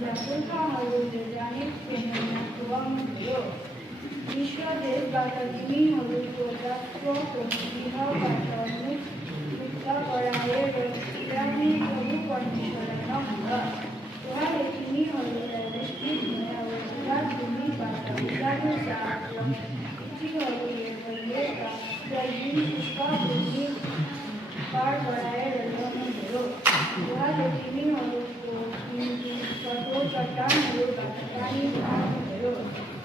पुर्खाहरूले जाने प्रेरणा पुर्याउनुभयो। विश्वदेशबाट तिमीहरूको राष्ट्रको विवाहबाट मुक्त गराएर पुर्याउने प्रभु परमेश्वरलाई नभुल। उहाँले तिमीहरूलाई वैश्विक भूमिबाट उज्यालो साथ र पितृहरूले गरिएका दैनिक पुष्पभूमि पार गराएर ल्याउनुभयो। उहाँले तिमीहरूको निम्ति कठोर चट्टानहरूबाट पानी बहाउनुभयो।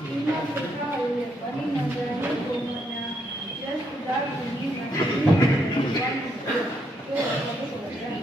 तिम्रा पुर्खाहरूले पनि नजानेको मना यस उदार भूमिमा तिमीहरूलाई गर्नुभयो। त्यो प्रभुको वचन।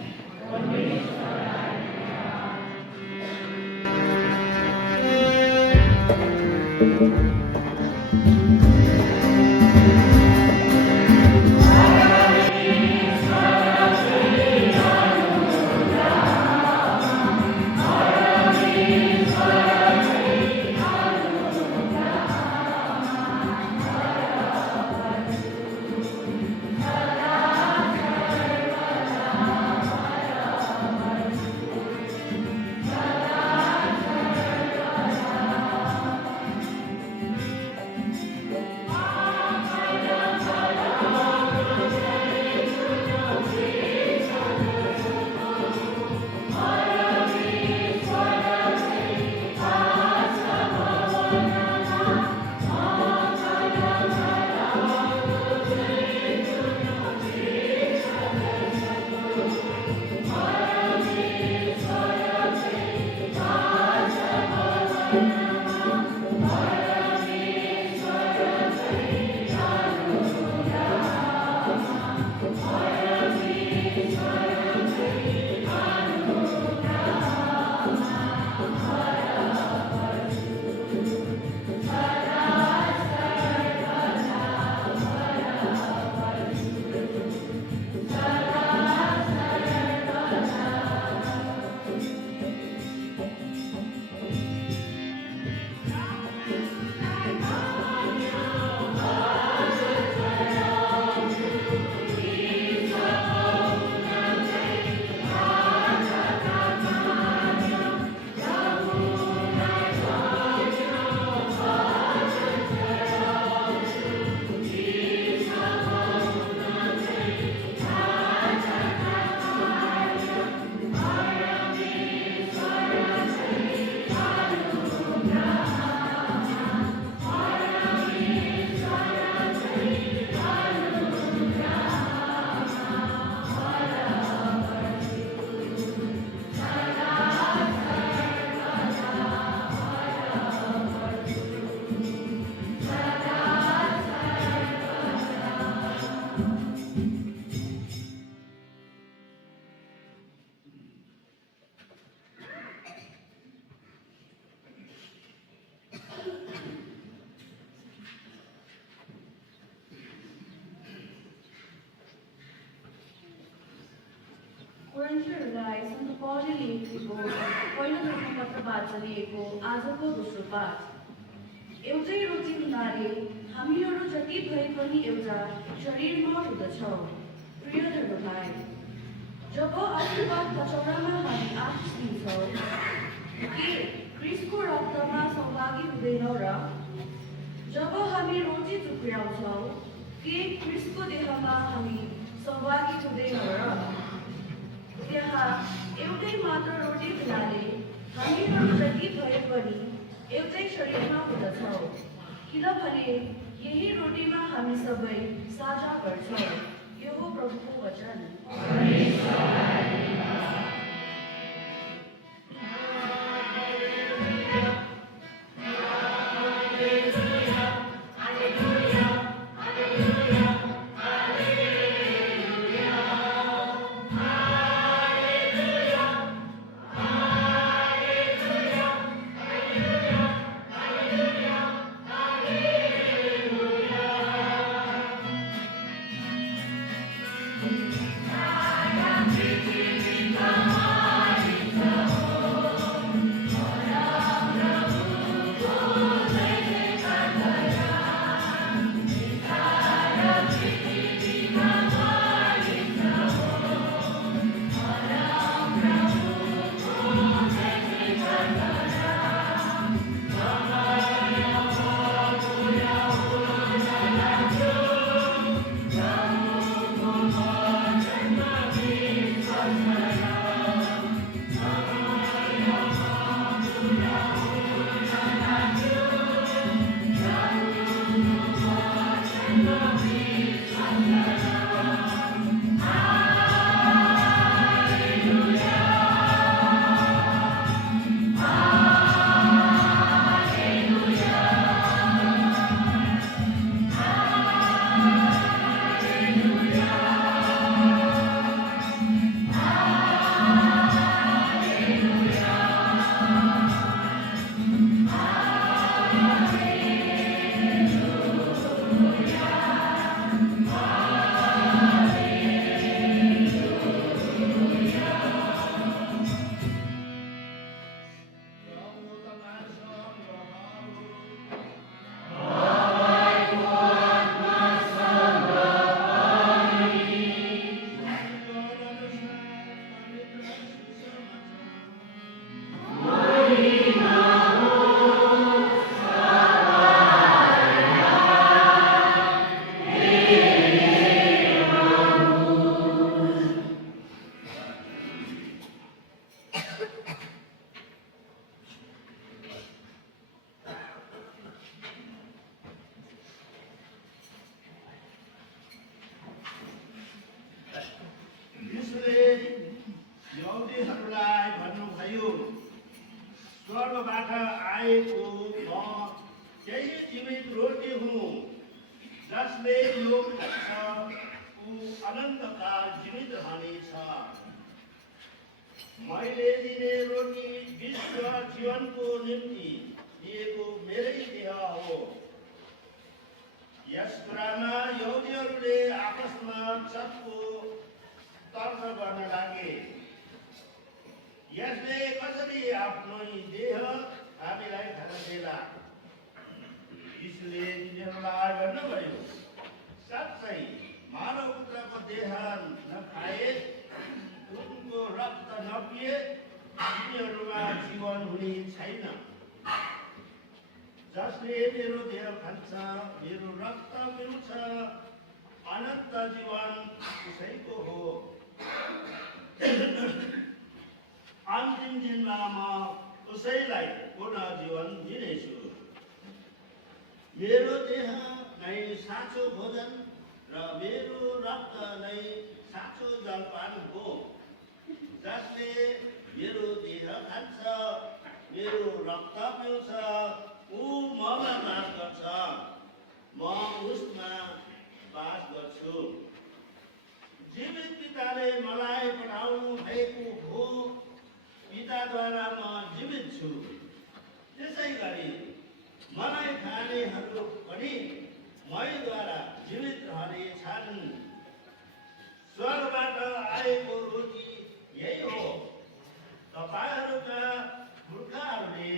कोरिन्थीहरूलाई सन्त पौलले लेखेको पहिलो धर्मपत्रबाट लिएको आजको दोस्रो पाठ। एउटै रोटी हुनाले हामीहरू जति भए पनि एउटा शरीरमा हुँदछौँ। प्रिय धर्मभाइ, जब आशीर्वाद कचौरामा हामी आशिष दिन्छौँ, के क्रिस्टको रक्तमा सहभागी हुँदैनौँ र? जब हामी रोटी टुक्र्याउँछौँ, के क्रिस्टको देहमा हामी सहभागी हुँदैनौँ र? त्यहाँ एउटै मात्र रोटी हुनाले हामीहरू जति भए पनि एउटै शरीरमा हुँदछौँ, किनभने यही रोटीमा हामी सबै साझा गर्छौँ। यो हो प्रभुको वचन। Thank you. स्वर्गबाट आएको म यही जीवित रोटी हुँ, जसले यो खान्छ ऊ अनन्तकाल जीवित रहनेछ। मैले दिने रोटी विश्व जीवनको निम्ति दिएको मेरै देह हो। यस कुरामा यहुदीहरूले आपसमा चर्को तर्क गर्न लागे, यसले कसरी आफ्नो देह हामीलाई खान देला। यसले तिनीहरूलाई भन्नुभयो, साँच्चै मानव पुत्रको देह नखाए, उनको रक्त नपिए तिनीहरूमा जीवन हुने छैन। जसले मेरो देह खान्छ, मेरो रक्त पिउँछ, अनन्त जीवन उसैको हो। अन्तिम दिनमा म उसैलाई पुनः जीवन दिनेछु। मेरो देह नै साँचो भोजन र मेरो रक्त नै साँचो जलपान हो। जसले मेरो देह खान्छ, मेरो रक्त पिउँछ, ऊ ममा बास गर्छ, म उसमा बास गर्छु। जीवित पिताले मलाई पठाउनु भएको हो, पिताद्वारा म जीवित छु। त्यसै गरी मलाई खानेहरू पनि मैद्वारा जीवित रहनेछन्। स्वर्गबाट आएको रोटी यही हो। तपाईहरूका पुर्खाहरूले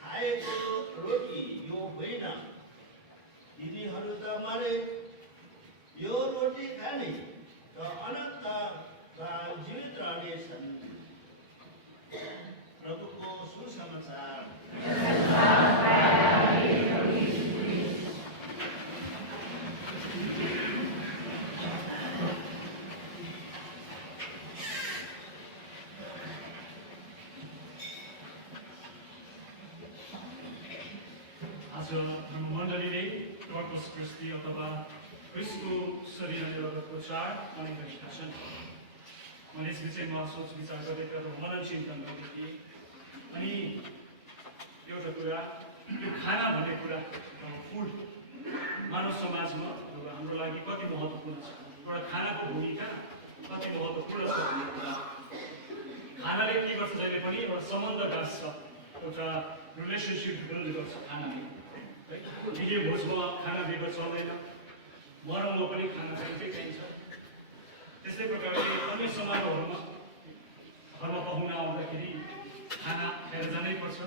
खाएको रोटी यो होइन। तिनीहरू त मरे। यो रोटी खाने र अनन्तकाल जीवित रहनेछन्। प्रभुको सुसमाचार। आज मण्डलीले कर्पस क्रिस्टी अथवा क्रिस्टको शरीर अनि रगतको चाड मनाइरहेका छन्। मैले यस विषयमा सोच विचार गरेका र मनन चिन्तन गरेको थिएँ। अनि एउटा कुरा, यो खाना भन्ने कुरा फुड मानव समाजमा हाम्रो लागि कति महत्त्वपूर्ण छ, एउटा खानाको भूमिका कति महत्त्वपूर्ण छ भन्ने कुरा। खानाले के गर्छ, जहिले पनि एउटा सम्बन्ध गाँस्छ, एउटा रिलेसनसिप बिल्ड गर्छ खानाले। के भोजमा खाना बेगर चल्दैन, मरौमा पनि खाना चाहिन्छ। त्यस्तै प्रकारले अन्य समारोहहरूमा घरमा पाहुना आउँदाखेरि खाना खाएर जानै पर्छ।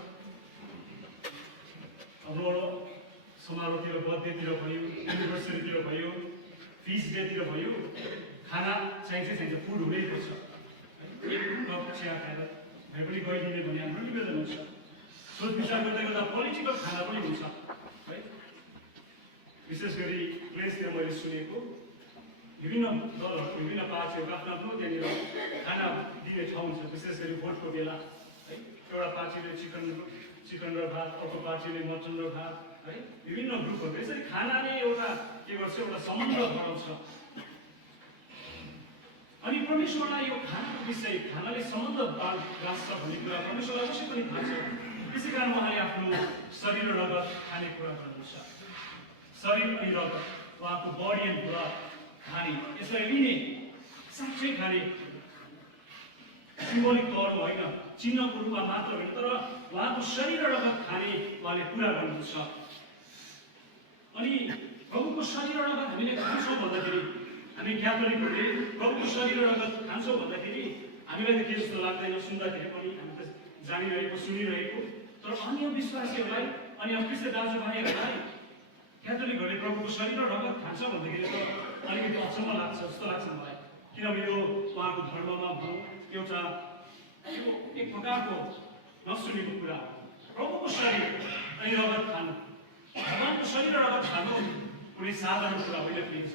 हाम्रो समारोहतिर, बर्थडेतिर भयो, एनिभर्सरीतिर भयो, फिस्ट डेतिर भयो, खाना चाहिन्छ, फुड हुनैपर्छ। एक कप चिया खाएर भाइ पनि गइदिने भने हाम्रो निवेदन हुन्छ। सोच विचार गर्दै गर्दा पोलिटिकल खाना पनि हुन्छ है। विशेष गरी प्लेसतिर मैले सुनेको विभिन्न दलहरू, विभिन्न पार्टीहरू आफ्नो आफ्नो त्यहाँनिर खाना दिने ठाउँ हुन्छ। विशेष गरी भोटको बेला है, एउटा पार्टीले चिकन र भात, अर्को पार्टीले मटन र भात है, विभिन्न ग्रुपहरू। यसरी खानाले एउटा के गर्छ, एउटा सम्बन्ध बनाउँछ। अनि परमेश्वरलाई यो खानाको विषय, खानाले सम्बन्ध गाँस्छ भन्ने कुरा परमेश्वरलाई अवश्य पनि थाहा छ। त्यसै कारण उहाँले आफ्नो शरीर र रगत खाने कुरा गर्नुहुन्छ। शरीर अनि रगत, उहाँको बडी एन्ड ब्लड खाने, यसलाई लिने, साँच्चै खाने, सिम्बोलिक तौरमा होइन, चिन्हको रूपमा मात्र होइन, तर उहाँको शरीर र रगत खाने उहाँले कुरा गर्नुहुन्छ। अनि प्रभुको शरीर र रगत हामीले खान्छौँ भन्दाखेरि, हामी क्याथोलिकहरूले प्रभुको शरीर र रगत खान्छौँ भन्दाखेरि हामीलाई त के जस्तो लाग्दैन, सुन्दाखेरि पनि हामी त जानिरहेको, सुनिरहेको। तर अन्य विश्वासीहरूलाई अनि ख्रिस्ट दाजुभाइहरूलाई क्याथोलिकहरूले प्रभुको शरीर र रगत खान्छ भन्दाखेरि त अलिकति अचम्म लाग्छ जस्तो लाग्छ मलाई। किनभने यो उहाँको धर्ममा भनौँ एउटा यो एक प्रकारको नसुनेको कुरा हो। प्रभुको शरीर अनि रगत खानु, भगवानको शरीर र रगत खानु कुनै साधारण कुरा होइन प्लिज।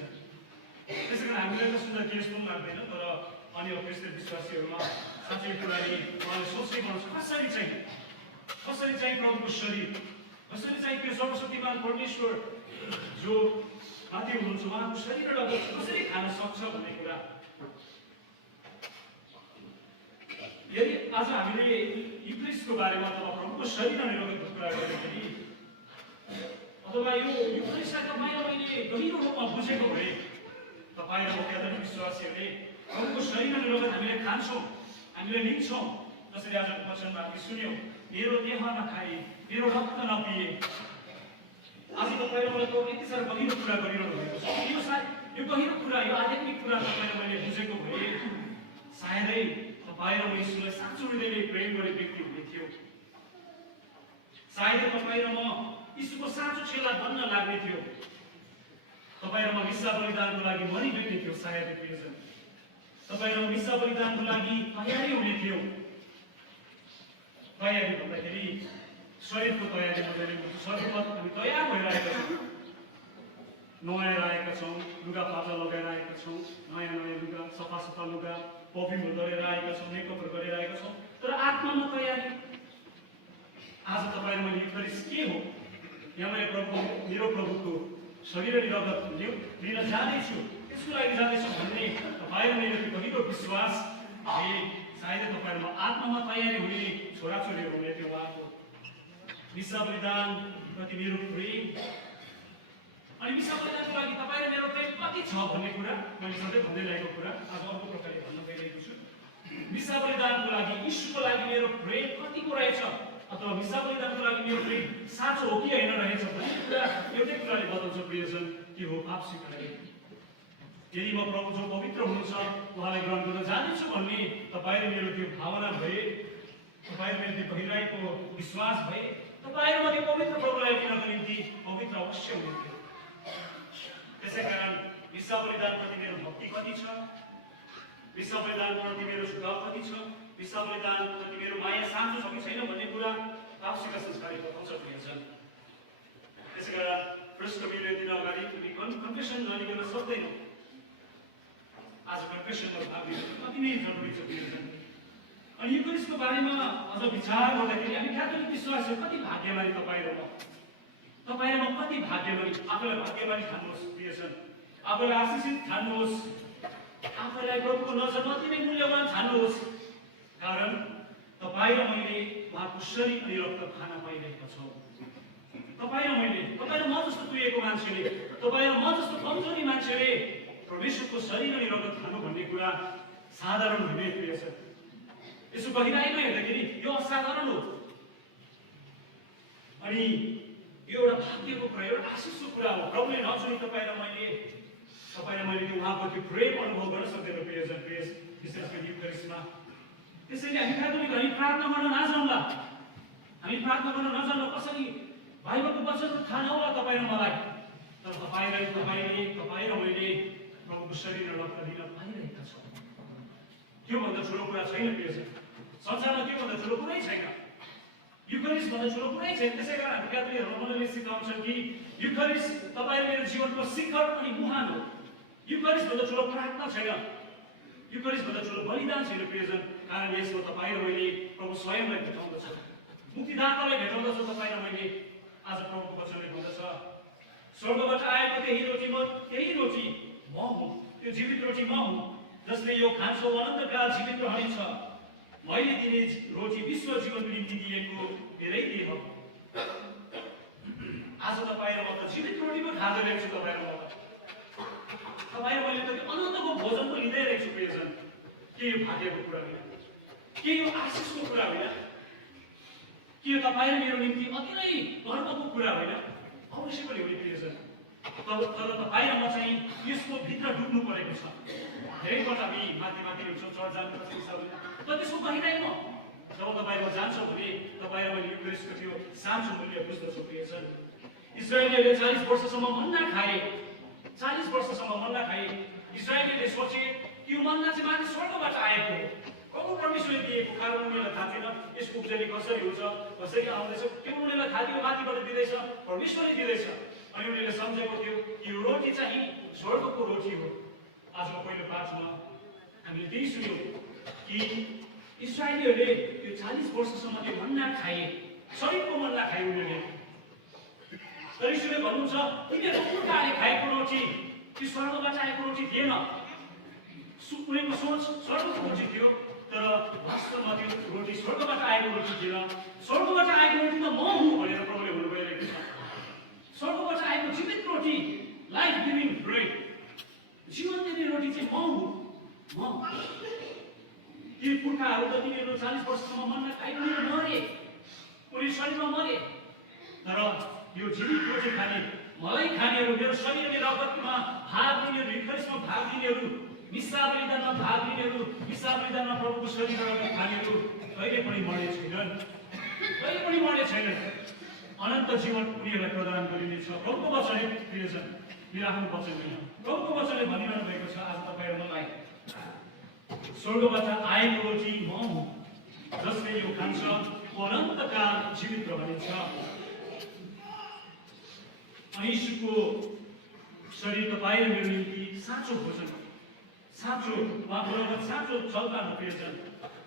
त्यसै कारण हामीलाई त सुन्दा के जस्तो पनि लाग्दैन, तर अन्य ख्रिस्ट विश्वासीहरूमा साँच्चै कुराले उहाँले सोच्नै पर्छ, कसरी चाहिँ प्रभुको शरीर, कसरी चाहिँ त्यो सर्वशक्तिमान परमेश्वर जो माथि हुनुहुन्छ उहाँको शरीर र रगत कसरी खान सक्छ भन्ने कुरा। यदि आज हामीले इक्लिसको बारेमा अथवा प्रभुको प्रभुको शरीर अनि रगतको कुरा गर्दाखेरि अथवा यो कलिसिया तपाईँ र मैले गहिरो रूपमा बुझेको भए तपाईँ र म आदरणीय विश्वासीहरूले प्रभुको शरीर अनि रगत हामीले खान्छौँ, हामीले लिन्छौँ। जसरी आजको वचनमा हामी सुन्यौँ, मेरो देह नखाए, मेरो रक्त नपिए। आज तपाईँ र मलाई यति साह्रो गहिरो कुरा गरिरहनु भएको छ। यो गहिरो कुरा, यो आध्यात्मिक कुरा तपाईँ र मैले बुझेको भए सायदै तपाईँ र म यीशुलाई साँचो हृदयले प्रेम गर्ने व्यक्ति हुने थियो। सायदै तपाईँ र म यीशुको साँचो चेला बन्न लाग्ने थियो। तपाईँ र म मिसा बलिदानको लागि मरिगइने थियो। सायदै प्रियजन, तपाईँ र म मिसा बलिदानको लागि तयारी हुने थियो। तयारी भन्दाखेरि शरीरको तयारी मात्रै होइन, सर्वपथ हामी तयार भएर आएका छौँ, नुहाएर आएका छौँ, लुगा फाटा लगाएर आएका छौँ, नयाँ नयाँ लुगा, सफा सफा लुगा, परफ्युमहरू गरेर आएका छौँ, मेकअपहरू गरेर आएका छौँ। तर आत्मामा तयारी। आज तपाईँ र मैले युक्तरिस के हो? यहाँ मैले मेरो प्रभुको शरीर अनि रगत लिन जाँदैछु, त्यसको लागि जाँदैछु भन्ने तपाईँ र मेरो गहिरो विश्वास सायदै तपाईँ र म आत्मामा तयारी हुने छोराछोरीहरू हुने थियो। उहाँको मिसा बलिदान प्रति मेरो प्रेम अनि मिसा बलिदानको लागि तपाईँ र मेरो प्रेम कति छ भन्ने कुरा मैले सधैँ भन्दै ल्याएको कुरा आज अर्को प्रकारले भन्न गइरहेको छु। मिसा बलिदानको लागि, यीशुको लागि मेरो प्रेम कतिको रहेछ, अथवा मिसा बलिदानको लागि मेरो प्रेम साँचो हो कि होइन रहेछ भन्ने कुरा एउटै कुराले बदल्छ प्रियजन, के हो? पाप स्वीकार्ने। यदि म प्रभु जो पवित्र हुनुहुन्छ उहाँलाई ग्रहण गर्न जाँदैछु भन्ने तपाईँ र मेरो त्यो भावना भए, तपाईँ र मेरो त्यो गहिराईको विश्वास भए, तपाईँ र म त्यो पवित्र प्रभुलाई लिनको निम्ति पवित्र अवश्य हुने थियो। त्यसै कारण मिसा बलिदानप्रति मेरो भक्ति कति छ, मिसा बलिदानप्रति मेरो सुधार कति छ, मिसा बलिदानप्रति मेरो माया साँचो छ कि छैन भन्ने कुरा पापसिका संस्कारले बताउँछ प्रियजन। त्यसै कारण फर्स्ट कम्युनियन दिन अगाडि कन्फेसन नलिकन सक्दैन। आज कन्फेसनमा भाग लिनु कति नै जरुरी छ प्रियजन। अनि युक्तरिसको बारेमा अझ विचार गर्दाखेरि हामी क्याथोलिक विश्वासीहरू कति भाग्यमानी तपाईँ र म कति भाग्यमानी। आफूलाई भाग्यमानी ठान्नुहोस् प्रियजन, आफूलाई आशिषित ठान्नुहोस्, आफूलाई प्रभुको नजरमा अति नै मूल्यवान ठान्नुहोस्। कारण तपाईँ र मैले उहाँको शरीर अनि रक्त खान पाइरहेका छौँ। तपाईँ र म जस्तो तुएको मान्छेले, तपाईँ र म जस्तो कमजोरी मान्छेले परमेश्वरको शरीर अनि रगत खानु भन्ने कुरा साधारण हुने प्रिय छ। यसो गहिराईमा हेर्दाखेरि यो असाधारण हो। अनि यो एउटा भाग्यको कुरा, एउटा आशिषको कुरा हो। प्रभुले नचुनी तपाईँ र मैले त्यो उहाँको त्यो प्रेम अनुभव गर्न सक्दैन प्रियजन, विशेष गरी युक्तरिसमा। त्यसैले हामी क्याथोलिक हामी प्रार्थना गर्न नजान्ला, हामी प्रार्थना गर्न नजान्ला कसरी बाइबलको वचनको थाहा नहोला तपाईँ र मलाई। तर तपाईँ र मैले प्रभुको शरीर र रक्त लिन पाइरहेका छौँ। त्योभन्दा ठुलो कुरा छैन प्रियजन, संसारमा त्योभन्दा ठुलो कुरै छैन, युक्तरिस भन्दा ठुलो कुरै छैन। त्यसै कारण हामी क्याथोलिक धर्मले सिकाउँछन् कि युक्तरिस तपाईँ र मेरो जीवनको शिखर अनि मुहान हो। युक्तरिस भन्दा ठुलो प्रार्थना छैन, युक्तरिस भन्दा ठुलो बलिदान छैन प्रियजन। कारण यसमा तपाईँ र मैले प्रभु स्वयंलाई भेटाउँदछ, मुक्तिदातालाई भेटाउँदछ। तपाईँ र मैले आज प्रभुको वचनले भन्दछ, स्वर्गबाट आएको त्यही रोटी म हुँ, त्यो जीवित रोटी म हुँ, जसले यो खान्छ अनन्तकाल जीवित रहनेछ। मैले दिने रोटी विश्व जीवनको निम्ति दिएको मेरै देह हो। आज तपाईँ र म त जीवित रोटीको खाँदै रहेछु। तपाईँ र मैले त अनन्तको भोजन त लिँदै रहेछु प्रियजन। के यो भाग्यको कुरा होइन? के यो आशिषको कुरा होइन? के यो तपाईँ र मेरो निम्ति अति नै गर्वको कुरा होइन? अवश्य पनि हुने प्रियजन। तर तपाईँ र म चाहिँ यसको भित्र डुब्नु परेको छ। धेरैपल्ट हामी माथि हुन्छौँ, चढ जानुपर्छ हिसाबले। तर त्यसको गहिराईमा जब तपाईँ र म जान्छौँ भने तपाईँ र मैले युक्तरिसको त्यो साँचो मूल्य बुझ्दछौँ प्रियजन। इस्राएलीहरूले 40 वर्षसम्म मन्ना खाए, 40 वर्षसम्म मन्ना खाए। इस्राएलीले सोचे कि यो मन्ना चाहिँ माथि स्वर्गबाट आएको हो, प्रभु परमेश्वरले दिएको। कारण उनीहरूलाई थाहा थिएन यसको उब्जनी कसरी हुन्छ, कसरी आउँदैछ, त्यो उनीहरूलाई थाहा थियो माथिबाट दिँदैछ, परमेश्वरले दिँदैछ। अनि उनीहरूले सम्झेको थियो कि यो रोटी चाहिँ स्वर्गको रोटी हो। आजको पहिलो पाठमा हामीले त्यही सुन्यौँ कि इस्राएलीहरूले यो 40 वर्षसम्म त्यो मन्ना खाए, शरीरको मन्ना खाए उनीहरूले। तर ईश्वरले भन्नुहुन्छ तिमीहरूको पुर्खाले खाएको रोटी त्यो स्वर्गबाट आएको रोटी थिएन। उनीहरूको सोच स्वर्गको रोटी थियो, तर वास्तवमा त्यो रोटी स्वर्गबाट आएको रोटी थिएन। स्वर्गबाट आएको रोटी त म हुँ भनेर प्रभुले भन्नु भइरहेको छ। स्वर्गबाट आएको जीवित रोटी, लाइफ गिभिङ ब्रेड, जीवन दिने रोटी चाहिँ म हुँ। म ती पुर्खाहरू त तिनीहरू 40 वर्षसम्म मनमा खाइरहेर मरे, उनी शरीरमा मरे। तर यो जीवित रोटी खाने, मलाई खानेहरू, मेरो शरीर मेरो रगतमा भाग लिनेहरू, युखरिस्टमा भाग लिनेहरू, मिसा बलिदानमा भाग लिनेहरू, मिसा बलिदानमा प्रभुको शरीर र रगत खानेहरू कहिले पनि मर्ने छैनन्, कहिले पनि मर्ने छैनन्। अनन्त जीवन उनीहरूलाई प्रदान गरिनेछ। प्रभुको वचनले प्रियजन, मेरो आफ्नो वचन होइन, प्रभुको वचनले भनिरहनु भएको छ आज तपाईँ र मलाई, स्वर्गबाट आएको रोटी म हुँ, जसले यो खान्छ ऊ अनन्तकाल जीवित रहनेछ। अनि यीशुको शरीर तपाईँ र मेरो निम्ति साँचो भोजन, साँचो उहाँको रगत साँचो जलपान हो प्रियजन।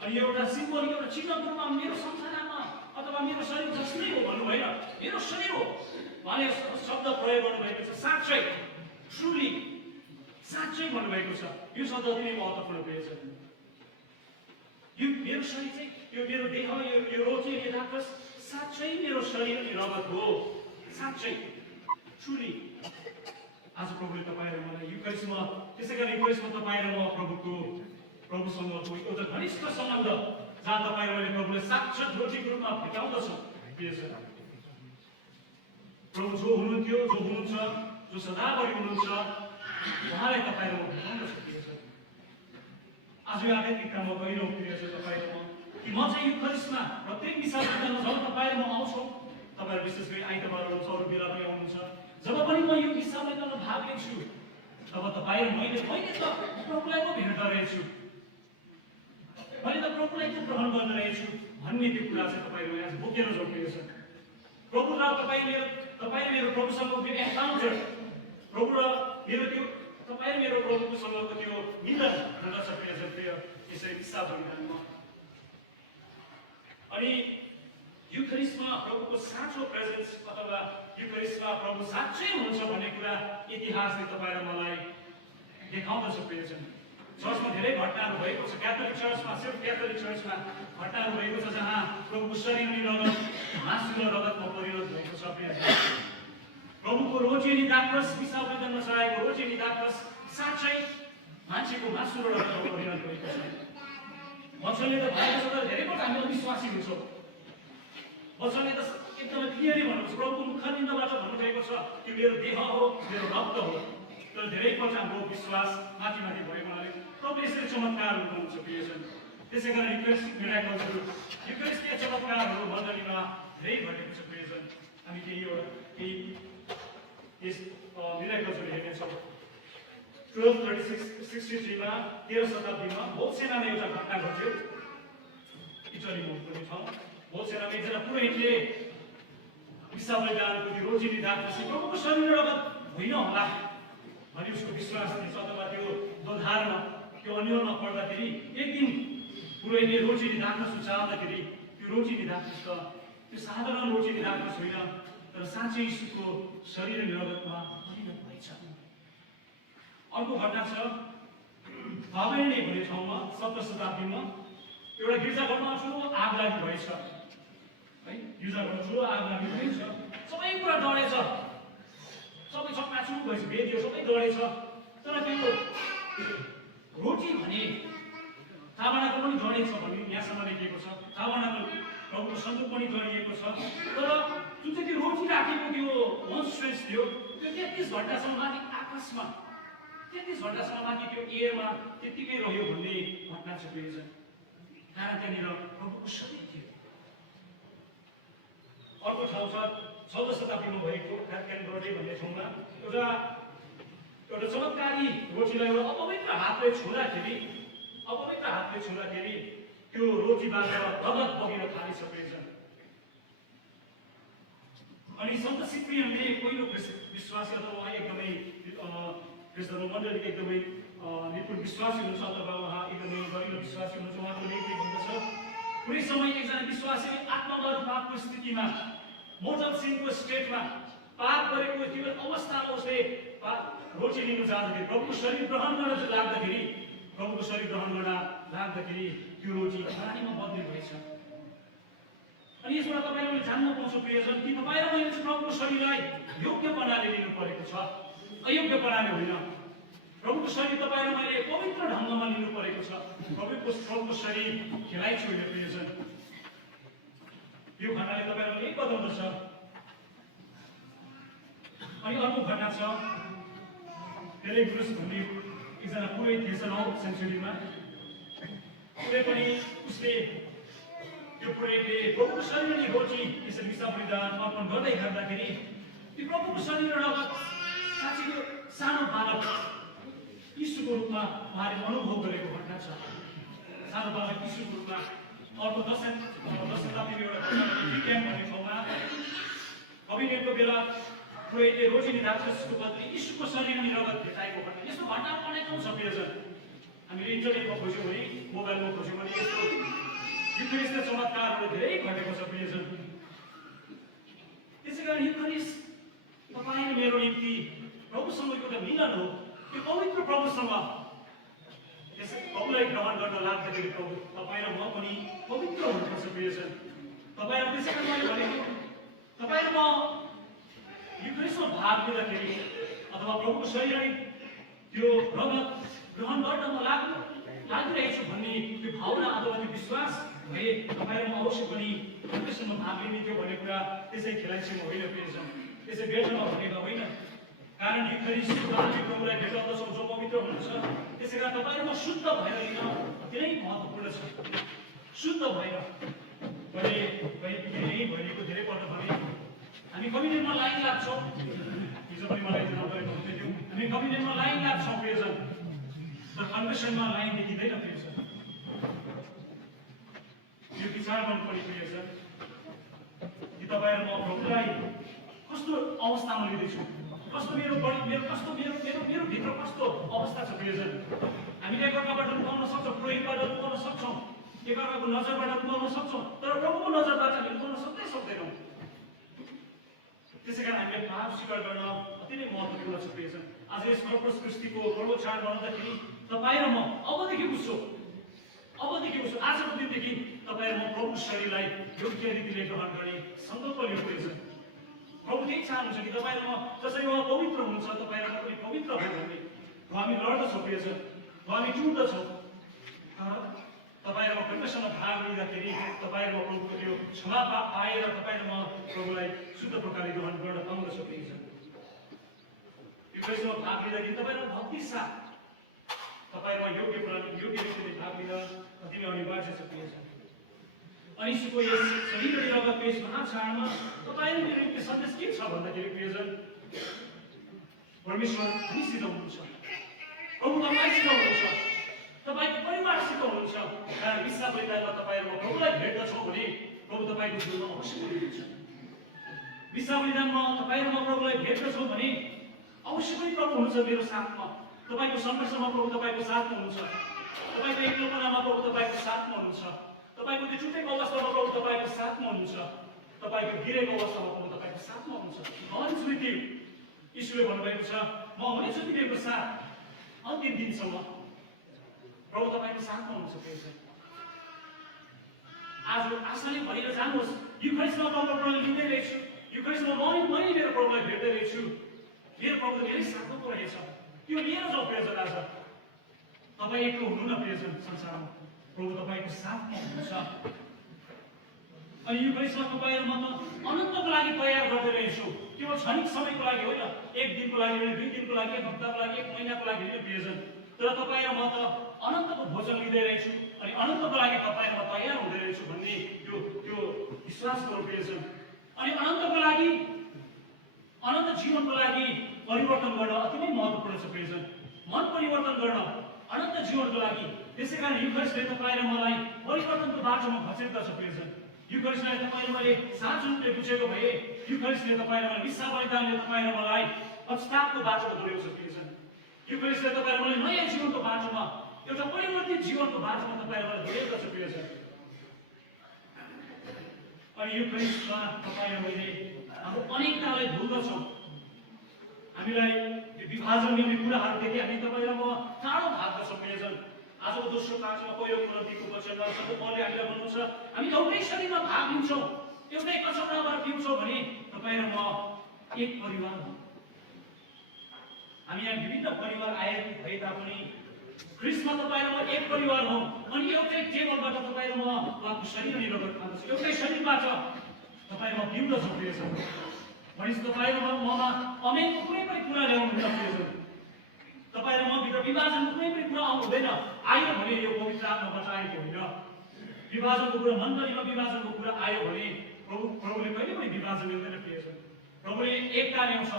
अनि एउटा सिम्बोलिक, एउटा चिन्हको रूपमा मेरो संसारमा अथवा मेरो शरीर जसले हो भन्नु भएन, मेरो शरीर हो उहाँले शब्द प्रयोग गर्नुभएको छ। साँच्चै, ट्रुली, साँच्चै भन्नुभएको छ। यो शब्द अति नै महत्त्वपूर्ण प्रियजन। यो मेरो शरीर चाहिँ, यो मेरो देह, यो रोटी, यो राक्षस साँच्चै मेरो शरीर अनि रगत हो। साँच्चै, ट्रुली। आज प्रभुले तपाईँ र मलाई युकरिस्टमा, त्यसै गरी युकरिस्टमा तपाईँ र म प्रभुसँगको एउटा घनिष्ठ सम्बन्ध, जहाँ तपाईँ र मैले प्रभुले साक्षात रोटीको रूपमा भेटाउँदछौँ। प्रभु जो हुनुहुन्थ्यो, जो हुनुहुन्छ, जो सदाभरि हुनुहुन्छ, उहाँलाई तपाईँ र म भेटाउँदछ। आज यो आध्यात्मिकतामा गहिरो प्रिय छ तपाईँ र म, कि म चाहिँ युकरिस्टमा प्रत्येक विषयमा जब तपाईँ र म आउँछौँ, तपाईँहरू विशेष गरी आइतबार आउनुहुन्छ, अरू बेला पनि आउनुहुन्छ, जब पनि म यो विषयमा भाग लिन्छु, तब तपाईँ र मैले त प्रभुलाई पो भेट्दो रहेछु, मैले त प्रभुलाई पो ग्रहण गर्दो रहेछु भन्ने त्यो कुरा चाहिँ तपाईँहरू आज बोकेर जोडिएको छ। प्रभु र तपाईँ र मेरो प्रभुसँगको त्यो एन्काउन्टर, प्रभु र मेरो त्यो तपाईँ र मेरो प्रभुसँगको त्यो मिलन हुँदछ प्रिय, यसरी विश्वास गरिरहनुमा। अनि युकरिस्टमा प्रभुको साँचो प्रेजेन्स अथवा युकरिस्टमा प्रभु साँच्चै हुनुहुन्छ भन्ने कुरा इतिहासले तपाईँ र मलाई देखाउँदछ प्रियजन। चर्चमा धेरै घटनाहरू भएको छ, क्याथोलिक चर्चमा, सिर्फ क्याथोलिक चर्चमा घटनाहरू भएको छ जहाँ प्रभुको शरीर अनि रगत मासु र रगतमा परिणत भएको छ प्रियजन। प्रभुको रोटी अनि दाखरस, मिसा बलिदानमा चढाएको रोटी अनि दाखरस साँच्चै मान्छेको मासु र रगतमा परिणत भएको छ। वचनले त भएको छ तर धेरैपल्ट हामी अविश्वासी हुन्छौँ। वचनले त एकदमै क्लियरली भन्नुहुन्छ, प्रभुको मुखनिन्दबाट भन्नुभएको छ कि मेरो देह हो, मेरो रक्त हो। तर धेरैपल्ट हाम्रो विश्वास माथि माथि भएको हुनाले प्रभुले यसरी चमत्कारहरू गर्नुहुन्छ प्रियजन। त्यसै कारण युकरिस्टिक मिराकल्सहरू, युकरिस्टिक चमत्कारहरू मण्डलीमा धेरै घटेको छ प्रियजन। हामी केही यस मिराकल्सहरू हेर्नेछौँ। 1263 मा 13 शताब्दीमा भोजसेनामा एउटा घटना घट्यो। इटलीमा हुने ठाउँ भोजसेनामा एकजना पुरोहितले मिसा बलिदानको त्यो रोटी अनि दाखरस प्रभुको शरीर र रगत होइन होला भन्ने उसको विश्वास थिएछ। अथवा त्यो दोधारमा, त्यो अन्यलमा पढ्दाखेरि एक दिन पुरोहितले रोटी अनि दाखरस उचाल्दाखेरि त्यो रोटी अनि दाखरस त त्यो साधारण रोटी अनि दाखरस होइन, तर साँच्चै यीशुको शरीर अनि रगतमा परिणत भएछ। अर्को घटना छ, फाबेर्ने भन्ने ठाउँमा 17 शताब्दीमा एउटा गिर्जाघरमा ठुलो आग लागि भएछ है। गिर्जाघरमा ठुलो आग लागि भएछ, सबै कुरा डढेछ, सबै चक्काचुक भएछ, बेदियो सबै डढेछ। तर त्यो रोटी भने ताबनाको पनि डढेछ भन्ने यहाँसम्म लेखिएको छ। ताबनाको प्रभुको सन्दुक पनि डढिएको छ। तर जुन चाहिँ त्यो रोटी राखेको त्यो मोन्स्ट्रेस थियो, त्यो 33 घन्टासम्म माथि आकाशमा, 33 घन्टासम्म माथि त्यो एयरमा त्यत्तिकै रह्यो भन्ने घटना छ प्रियजन। कारण त्यहाँनिर प्रभुको शरीर थियो। अर्को ठाउँ छ 14 शताब्दीमा भएको क्यानबर्डे भन्ने ठाउँमा एउटा चमत्कारी रोटीलाई एउटा अपवित्र हातले छुँदाखेरि त्यो रोटीबाट रगत बगेर थालेछ प्रियजन। अनि सन्त सिप्रियनले पहिलो विश्वासी अथवा एकदमै क्रिस्चियन मण्डलीको एकदमै निपुण विश्वासी हुनुहुन्छ अथवा उहाँ एकदमै गरिलो विश्वासी हुनुहुन्छ। उहाँको लेखले भन्दछ, कुनै समय एकजना विश्वासीले आत्मगत पापको स्थितिमा, मोर्टल सिनको स्टेटमा, पाप गरेको त्यो अवस्थामा उसले रोटी लिनु जाँदाखेरि, प्रभुको शरीर ग्रहण गर्न लाग्दाखेरि त्यो रोटी पानीमा बदली भएछ। अनि यसबाट तपाईँहरूले जान्न पाउँछ प्रियजन कि तपाईँ र मैले चाहिँ प्रभुको शरीरलाई योग्य प्रणाली लिनु परेको छ, अयोग्य प्रणाली होइन। प्रभुको शरीर तपाईँ र मैले पवित्र ढङ्गमा लिनु परेको छ। प्रभुको शरीर खेलाइ छोड्यो प्रियजन। यो घटनाले तपाईँहरूले यही बताउँदछ। अनि अर्को घटना छ, पेलेग्रुस भन्ने एकजना पुरै थिएछ 9 सेन्चुरीमा। कुनै पनि उसले त्यो पुरैले प्रभुको शरीर अनि रोटी यसरी विसा बलिदान अर्पण गर्दै गर्दाखेरि त्यो प्रभुको शरीर र रगत साँच्चीको सानो बालक यीशुको रूपमा उहाँले अनुभव गरेको घटना छ। सानो बालक यीशुको रूपमा अर्को 10 शताब्दीमा एउटा क्याम्प भन्ने ठाउँमा कभिनेटको बेला पुरैले रोटी अनि राक्षसको बदली यीशुको शरीर अनि रगत भेटाएको घटना। यस्तो घटना अनेकौँ छ प्रियजन। हामीले इन्टरनेटमा खोज्यौँ भने, मोबाइलमा खोज्यौँ भने यस्तो युक्रिस्टका चमत्कारहरू धेरै घटेको छ प्रियजन। त्यसै कारण युक्रिस्ट तपाईँ र मेरो निम्ति प्रभुसँगको एउटा मिलन हो। त्यो पवित्र प्रभुसँग त्यसै प्रभुलाई ग्रहण गर्न लाग्दाखेरि प्रभु तपाईँ र म पनि पवित्र हुनुपर्छ प्रियजन। तपाईँ र त्यसै कारण मैले भनेको तपाईँ र म युक्रिस्टमा भाग लिँदाखेरि अथवा प्रभुको शरीर अनि त्यो रगत ग्रहण गर्न म लागिरहेको छु भन्ने त्यो भावना अथवा त्यो विश्वास भए तपाईँ र म अवश्य पनि युक्रिस्टमा भाग लिने थियो भन्ने कुरा त्यसै खेलाइछौँ होइन प्रियजन, त्यसै भेट्नमा भनेको होइन। कारण युक्रिस्ट हामी प्रभुलाई भेटाउँदछौँ जो पवित्र हुनुहुन्छ। त्यसै कारण तपाईँ र म शुद्ध भएर लिन अति नै महत्त्वपूर्ण छ। शुद्ध भएर यही भनेको धेरैपल्ट भने हामी कम्युनिटीमा लाइन लाग्छौँ। हिजो पनि मलाई नगरेको हुन्थ्यो। हामी कम्युनिटीमा लाइन लाग्छौँ प्रियजन, तर कन्भेन्सनमा लाइन देखिँदैन प्रियजन। यो विचार गर्नुपर्ने प्रियजन कि तपाईँ र म प्रभुलाई कस्तो अवस्थामा लिँदैछु, कस्तो मेरो भित्र कस्तो अवस्था छ प्रियजन। हामीले एकअर्काबाट लुकाउन सक्छौँ, प्रोहितबाट लुकाउन सक्छौँ, एकअर्काको नजरबाट लुकाउन सक्छौँ, तर प्रभुको नजरबाट हामी लुकाउन सक्दैनौँ। त्यसै कारण हामीले पाप स्वीकार गर्न अति नै महत्त्वपूर्ण छ प्रियजन। आज यस कर्पस क्रिस्टीको पर्व चाड मनाउँदाखेरि तपाईँ र म अबदेखि बुझ्छौँ, आजको दिनदेखि तपाईँ र म प्रभुको शरीरलाई योग्य रीतिले ग्रहण गर्ने सङ्कल्प लिनु प्रियजन। प्रभु त्यही चाहनुहुन्छ कि तपाईँ र म जसरी उहाँ पवित्र हुनुहुन्छ तपाईँ र म पनि पवित्र भयो भने हामी लड्दछौँ प्रियजन, हामी टुट्दछौँ। तपाईँ र म कन्भेन्सनमा भाग लिँदाखेरि तपाईँ र म प्रभुको त्यो क्षमा पाएर तपाईँ र म प्रभुलाई शुद्ध प्रकारले ग्रहण गर्न पाउँदछ प्रियजन। यो क्रिस्टमा भाग लिँदाखेरि तपाईँ र भक्ति साथ तपाईँ र म योग्य रीतिले भाग लिन अति नै अनिवार्य छ प्रियजन। अनि यीशुको यस शरीर अनि रगतको यस महाचाडमा तपाईँ र मेरो निम्ति सन्देश के छ भन्दाखेरि प्रियजन, परमेश्वर हामीसित हुनुहुन्छ, प्रभु तपाईँसित हुनुहुन्छ, तपाईँको परिवारसित हुनुहुन्छ। कारण विश्वास बलिदानमा तपाईँ र म प्रभुलाई भेट्दछौँ भने प्रभु तपाईँको जीवनमा अवश्य बोलिदिन्छ। विश्वास बलिदानमा तपाईँ र म प्रभुलाई भेट्दछौँ भने अवश्य पनि प्रभु हुनुहुन्छ मेरो साथमा। तपाईँको सङ्घर्षमा प्रभु तपाईँको साथमा हुनुहुन्छ, तपाईँको एक्लोपनामा प्रभु तपाईँको साथमा हुनुहुन्छ, तपाईँको त्यो छुटेको अवस्थामा प्रभु तपाईँको साथमा हुनुहुन्छ, तपाईँको गिरेको अवस्थामा प्रभु तपाईँको साथमा हुनुहुन्छ। अनुस्मृति यीशुले भन्नुभएको छ, म हुनेछु तिमीहरूको साथ अन्तिम दिनसम्म। प्रभु तपाईँको साथमा हुनुहुन्छ प्रियजन। आज आशाले भनेर जानुहोस्, युक्रिस्टमा प्रभुलाई लिँदै रहेछु, युक्रिस्टमा मैले मेरो प्रभुलाई भेट्दै रहेछु, मेरो प्रभु मेरै साथमा पो रहेछ। त्यो लिएर जाउँ प्रियजन। आज तपाईँ एक्लो हुनु न प्रियजन, संसारमा प्रभु तपाईँको साथमा हुनुहुन्छ। अनि युक्रिस्टमा तपाईँ र म त अनन्तको लागि तयार गर्दै रहेछु, केवल क्षणिक समयको लागि होइन, 1 दिनको लागि होइन, 2 दिनको लागि, 1 हप्ताको लागि, 1 महिनाको लागि होइन प्रियजन। तर तपाईँ र म त अनन्तको भोजन लिँदै रहेछु अनि अनन्तको लागि तपाईँ र म तयार हुँदै रहेछु भन्ने त्यो विश्वास गरौँ प्रियजन। अनि अनन्तको लागि, अनन्त जीवनको लागि परिवर्तन गर्न अति नै महत्त्वपूर्ण छ प्रियजन। मन परिवर्तन गर्न अनन्त जीवनको लागि। त्यसै कारण युक्रिस्टले तपाईँ र मलाई परिवर्तनको बाटोमा खसेर्दछ प्रियजन। युक्रिस्टलाई तपाईँ र मैले साँचो रूपले बुझेको भए युक्रिस्टले तपाईँ र मलाई विश्वास बलिदानले तपाईँ र मलाई पश्चातापको बाटोमा डोर्याउँछ प्रियजन। युक्रिस्टले तपाईँ र मलाई नयाँ जीवनको बाटोमा, एउटा परिवर्तित जीवनको बाटोमा तपाईँ र मलाई डोर्याउँदछ प्रियजन। अनि युक्रिस्टमा तपाईँ र मैले हाम्रो अनेकतालाई भुल्दछौँ, हामीलाई विभाजन ल्याउने कुराहरूदेखि हामी तपाईँ र म टाढो भाग्दछौँ प्रियजन। आजको दोस्रो पाठमा पहिलो कुराको वचनमा पौलले हामीलाई भन्नुहुन्छ हामी एउटै शरीरमा भाग लिन्छौँ, एउटै कचौराबाट पिउँछौँ भने तपाईँ र म एक परिवार हौँ। हामी यहाँ विभिन्न परिवार आए भए तापनि ख्रिस्टमा तपाईँ र म एक परिवार हौँ। अनि एउटै टेबलबाट तपाईँ र म उहाँको शरीर अनि रगत खाँदछौँ, एउटै शरीरबाट तपाईँ र म पिउँदछौँ प्रियजन। भनेपछि तपाईँ र ममा अमेनको कुनै पनि कुरा ल्याउनुहुन्छ प्रियजन। तपाईँ र म भित्र विभाजन कुनै पनि कुरा आउनु हुँदैन। आयो भने यो पवित्र आत्माबाट आएको होइन। विभाजनको कुरा मण्डलीमा विभाजनको कुरा आयो भने प्रभुले कहिले पनि विभाजन ल्याउँदैन प्रियजन। प्रभुले एकता ल्याउँछ,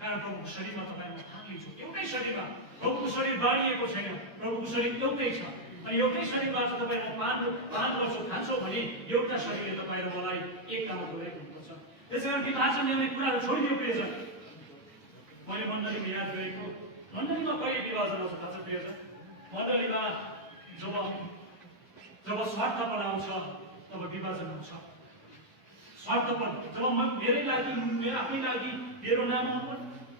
कारण प्रभुको शरीरमा तपाईँ म भाग लिन्छु। एउटै शरीरमा प्रभुको शरीर बाँडिएको छैन, प्रभुको शरीर एउटै छ। अनि एउटै शरीरबाट तपाईँ म पान गर्छौँ, खान्छौँ भने एउटा शरीरले तपाईँ र मलाई एकतामा बोलाएको हुनुपर्छ। त्यसै कारण विभाजन ल्याउने कुराहरू छोडिदियो प्रियजन। मैले मण्डलीमा याद गरेको, मण्डलीमा कहिले विभाजन आउँछ थाहा छ प्रियजन? मण्डलीमा जब स्वार्थपन आउँछ तब विभाजन आउँछ। स्वार्थपन जब मेरै लागि, मेरो आफ्नै लागि, मेरो नाम,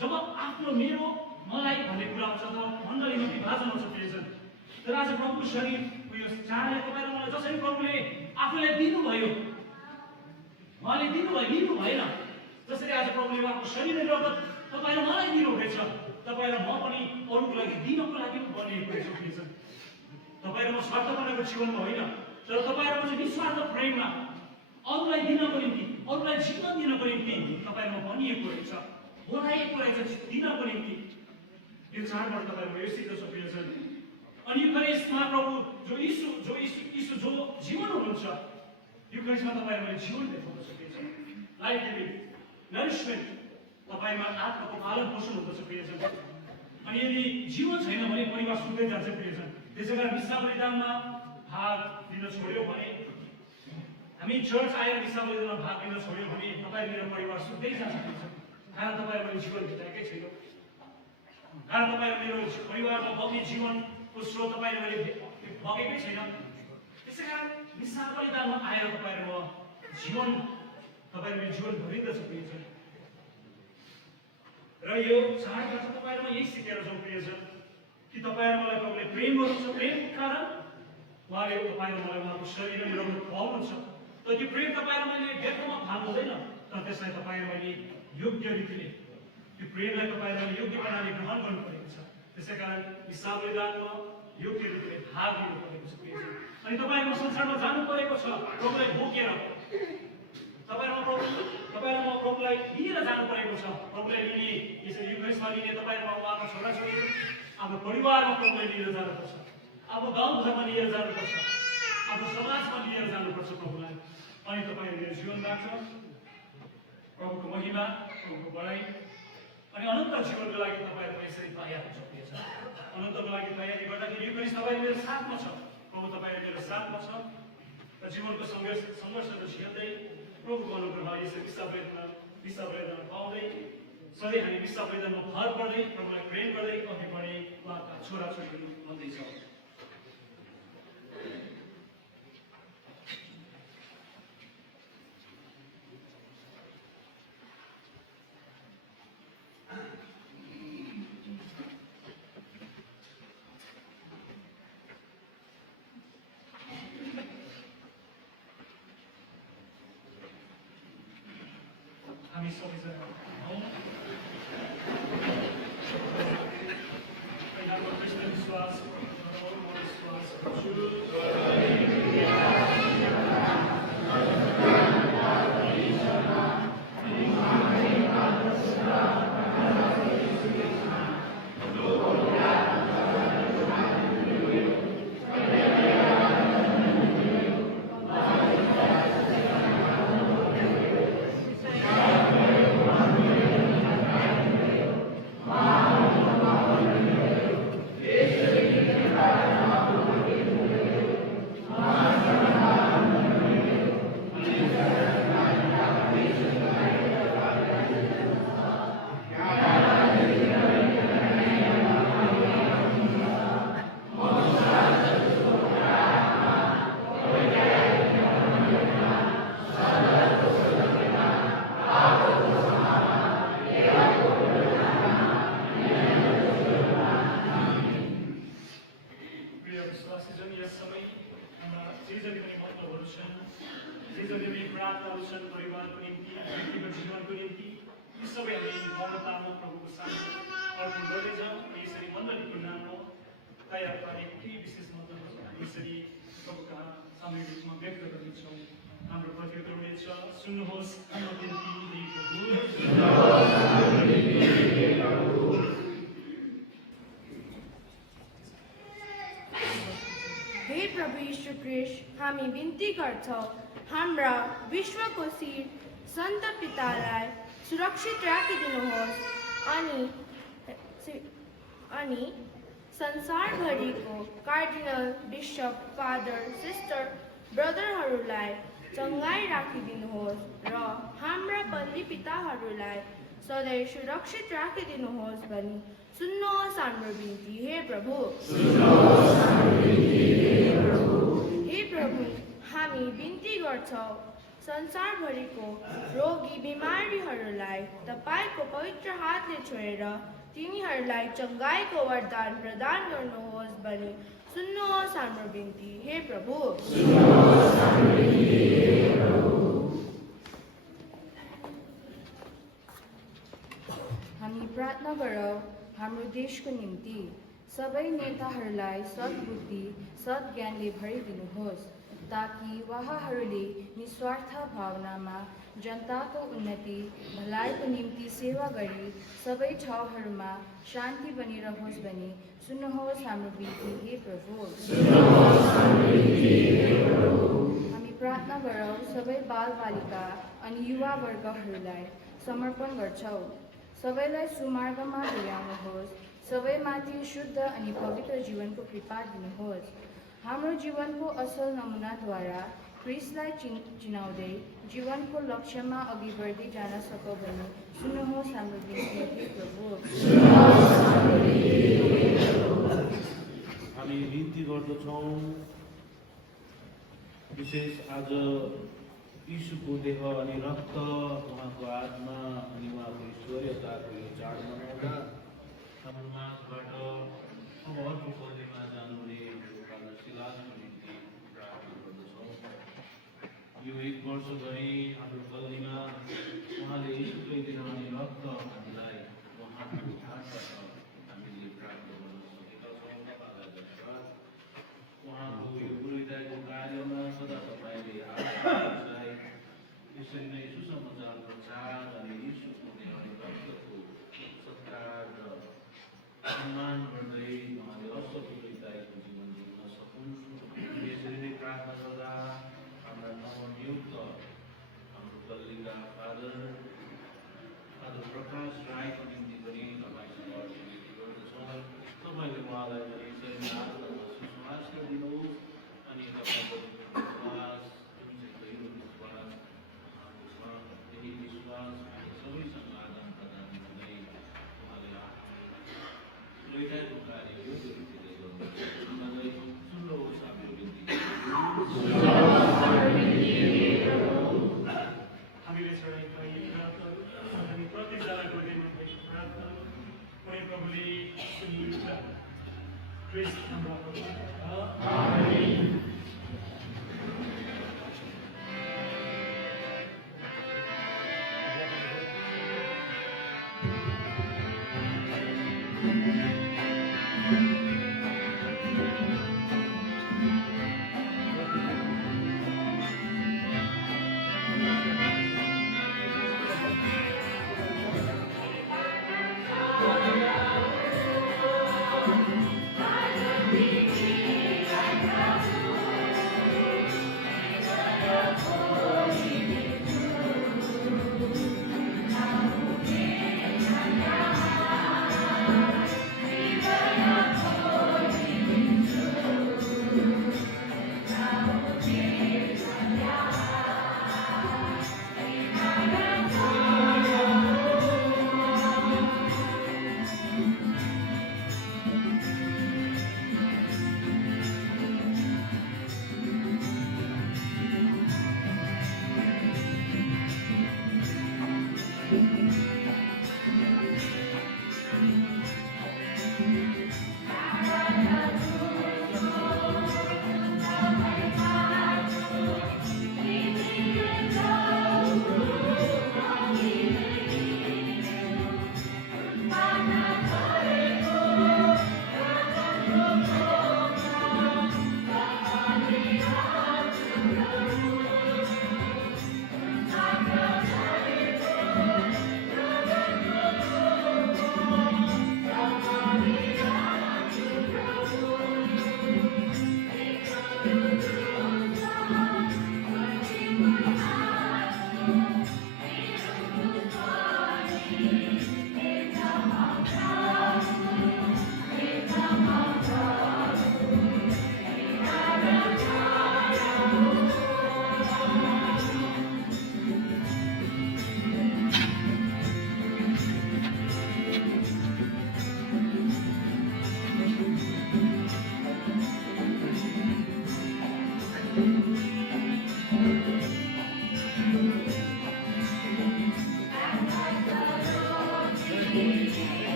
जब आफ्नो मेरो मलाई भन्ने कुरा आउँछ तब मण्डलीमा विभाजन आउँछ प्रियजन। तर आज प्रभुको शरीर उयो चाडले तपाईँ र मलाई जसरी प्रभुले आफूलाई दिनुभयो, उहाँले दिनुभयो, लिनु भएन। जसरी आज प्रभुले उहाँको शरीर र रगत तपाईँ र मलाई दिनुहुनेछ, तपाईँ र म पनि अरूको लागि दिनको लागि बनिएको रहेछ प्रियजन। तपाईँ र म स्वार्थपनको जीवनमा होइन, तर तपाईँ र म चाहिँ निस्वार्थ प्रेममा अरूलाई दिनको निम्ति, अरूलाई जीवन दिनको निम्ति तपाईँ र म बनिएको रहेछ, बोलाएको रहेछ दिनको निम्ति। यो चाडबाट तपाईँ र म यो सिक्दछ प्रियजन। अनि युकरिस्टमा प्रभु जो यीशु जो जीवन हुनुहुन्छ, युकरिस्टमा तपाईँ र मैले जीवन देखाउँदछ प्रियजन। लाइफ गिभिङ नरिसमेन्ट तपाईँमा आत्माको पालन पोषण हुँदछ प्रियजन। अनि यदि जीवन छैन भने परिवार सुक्दै जान्छ प्रियजन। त्यसै कारण मिसा बलिदानमा भाग लिन छोड्यो भने, हामी चर्च आएर मिसा बलिदानमा भाग लिन छोड्यो भने तपाईँ मेरो परिवार सुक्दै जान्छ प्रियजन। कारण तपाईँ मैले जीवन बिताएकै छैन, कारण तपाईँ मेरो परिवारमा बग्ने जीवनको स्रोत तपाईँ मैले बगेकै छैन। त्यसै कारण मिसा बलिदानमा आएर तपाईँ र म जीवन, तपाईँ मेरो जीवन भरिँदछ प्रियजन। र यो चाडबाट तपाईँ र म यही सिकेर जाउँ प्रियजन कि तपाईँ र मलाई प्रभुले प्रेम गर्नुहुन्छ। प्रेमको कारण उहाँले तपाईँ र मलाई उहाँको शरीर अनि रगत खुवाउनुहुन्छ। तर त्यो प्रेम तपाईँ र मैले व्यर्थमा फाल्नु हुँदैन, तर त्यसलाई तपाईँ र मैले योग्य रीतिले, त्यो प्रेमलाई तपाईँ र मैले योग्य प्रकारले ग्रहण गर्नु परेको छ। त्यसै कारण मिसा बलिदानमा योग्य रीतिले भाग लिनु परेको छ प्रियजन। अनि तपाईँ र म संसारमा जानु परेको छ प्रभुलाई बोकेर, तपाईँ र म प्रभुलाई लिएर जानु परेको छ। प्रभुलाई लिने, यसरी युक्रेसमा लिने तपाईँ र म उहाँको छोराछोरी आफ्नो परिवारमा प्रभुलाई लिएर जानुपर्छ, आफ्नो गाउँघरमा लिएर जानुपर्छ, आफ्नो समाजमा लिएर जानुपर्छ प्रभुलाई। अनि तपाईँ मेरो जीवनबाट प्रभुको महिमा, प्रभुको बढाइ अनि अनन्त जीवनको लागि तपाईँहरू यसरी तयार हुन्छ प्रियजन। अनन्तको लागि तयारी गर्दाखेरि युक्रेस तपाईँ मेरो साथमा छ, प्रभु तपाईँ मेरो साथमा छ। र जीवनको सङ्घर्षहरू झेल्दै प्रभुको अनुग्रह यसरी मिसा बलिदान पाउँदै सधैँ हामी मिसा बलिदानमा भर पर्दै प्रभुलाई प्रेम गर्दै अघि बढे उहाँका छोराछोरीहरू भन्दैछौँ। हामी सबैजना पहिलाको कृष्ण विश्वास प्रायः केही विशेष मतलब यसरी तपाईँको सामूहिक रूपमा व्यक्त गर्नेछौँ। हाम्रो प्रतिक्रिया हुनेछ, सुन्नुहोस् हाम्रो बिन्ती हे प्रभु। हे प्रभु यीशु ख्रीष्ट, हामी बिन्ती गर्छौँ हाम्रा विश्वको शिर सन्त पितालाई सुरक्षित राखिदिनुहोस् अनि संसारभरिको कार्डिनल, बिशप, फादर, सिस्टर, ब्रदरहरूलाई चङ्गाई राखिदिनुहोस् र हाम्रा बन्दी पिताहरूलाई सधैँ सुरक्षित राखिदिनुहोस् भनी सुन्नुहोस् हाम्रो बिन्ती हे प्रभु। हे प्रभु, हामी बिन्ती गर्छौँ संसारभरिको रोगी बिमारीहरूलाई तपाईँको पवित्र हातले छोएर तिनीहरूलाई चङ्गाईको वरदान प्रदान गर्नुहोस् भनी सुन्नुहोस् हाम्रो बिन्ती हे प्रभु। हामी प्रार्थना गरौँ हाम्रो देशको निम्ति। सबै नेताहरूलाई सद्बुद्धि सद्ज्ञानले भरिदिनुहोस् ताकि उहाँहरूले निस्वार्थ भावनामा जनताको उन्नति भलाइको निम्ति सेवा गरी सबै ठाउँहरूमा शान्ति बनिरहोस् भनी सुन्नुहोस् हाम्रो बिन्ती हे प्रभु। हामी प्रार्थना गरौँ सबै बालबालिका अनि युवा वर्गहरूलाई समर्पण गर्छौँ। सबैलाई सुमार्गमा डोर्याउनुहोस्, सबैमाथि शुद्ध अनि पवित्र जीवनको कृपा दिनुहोस्। हाम्रो जीवनको असल नमुनाद्वारा क्रिस्टलाई चिनाउँदै जीवनको लक्ष्यमा अघि बढ्दै जान सकौँ भनी सुन्नुहोस् हाम्रो बिन्ती हे प्रभु। हामी बिन्ती गर्दछौँ विशेष आज यीशुको देह अनि रक्त, उहाँको आत्मा अनि उहाँको ईश्वरीयताको यो चाड मनाउँदा हाम्रो माझबाट अब अर्को पल्लीमा जानुहुने हाम्रो शिलासको निम्ति प्रार्थना गर्दछौँ। यो एक वर्षभरि हाम्रो पल्लीमा उहाँले यीशुकै देह अनि रक्त हामीलाई उहाँको हातबाट हामीले प्राप्त गर्न सकेका छौँ। तपाईँलाई धन्यवाद। उहाँको यो गुरुदायको कार्यमा सदा तपाईँले यसरी नै सुसमाचार प्रचार अनि यीशुको देह अनि रक्तको सत्कार र सम्मान गर्दै उहाँले असल गुरुदायको जीवन जिउन सकुन्। यसरी नै प्रार्थना गर्दा हाम्रा नवनियुक्त हाम्रो पल्लीका फादर प्रकाश राईको निम्ति पनि तपाईँसँग विनती गर्दछौँ। तपाईँले उहाँलाई पनि यसरी आत्मामा सुस्वास्थ्य दिनुहोस् अनि तपाईँको विश्वास जुन चाहिँ गहिरो विश्वास यही विश्वास सबैसँग आदान प्रदान गर्दै उहाँले आफ्नो कार्य योग्य रीतिले गर्नुहुन्छ। सुन्नुहोस् हाम्रो बिन्ती। हामीले चढाएका यी प्रार्थनाहरू हामी प्रत्येकजनाको हृदयमा भएको प्रार्थना कुनै प्रभुले सुनिन्छ। क्रिस्ट हाम्रो प्रभु।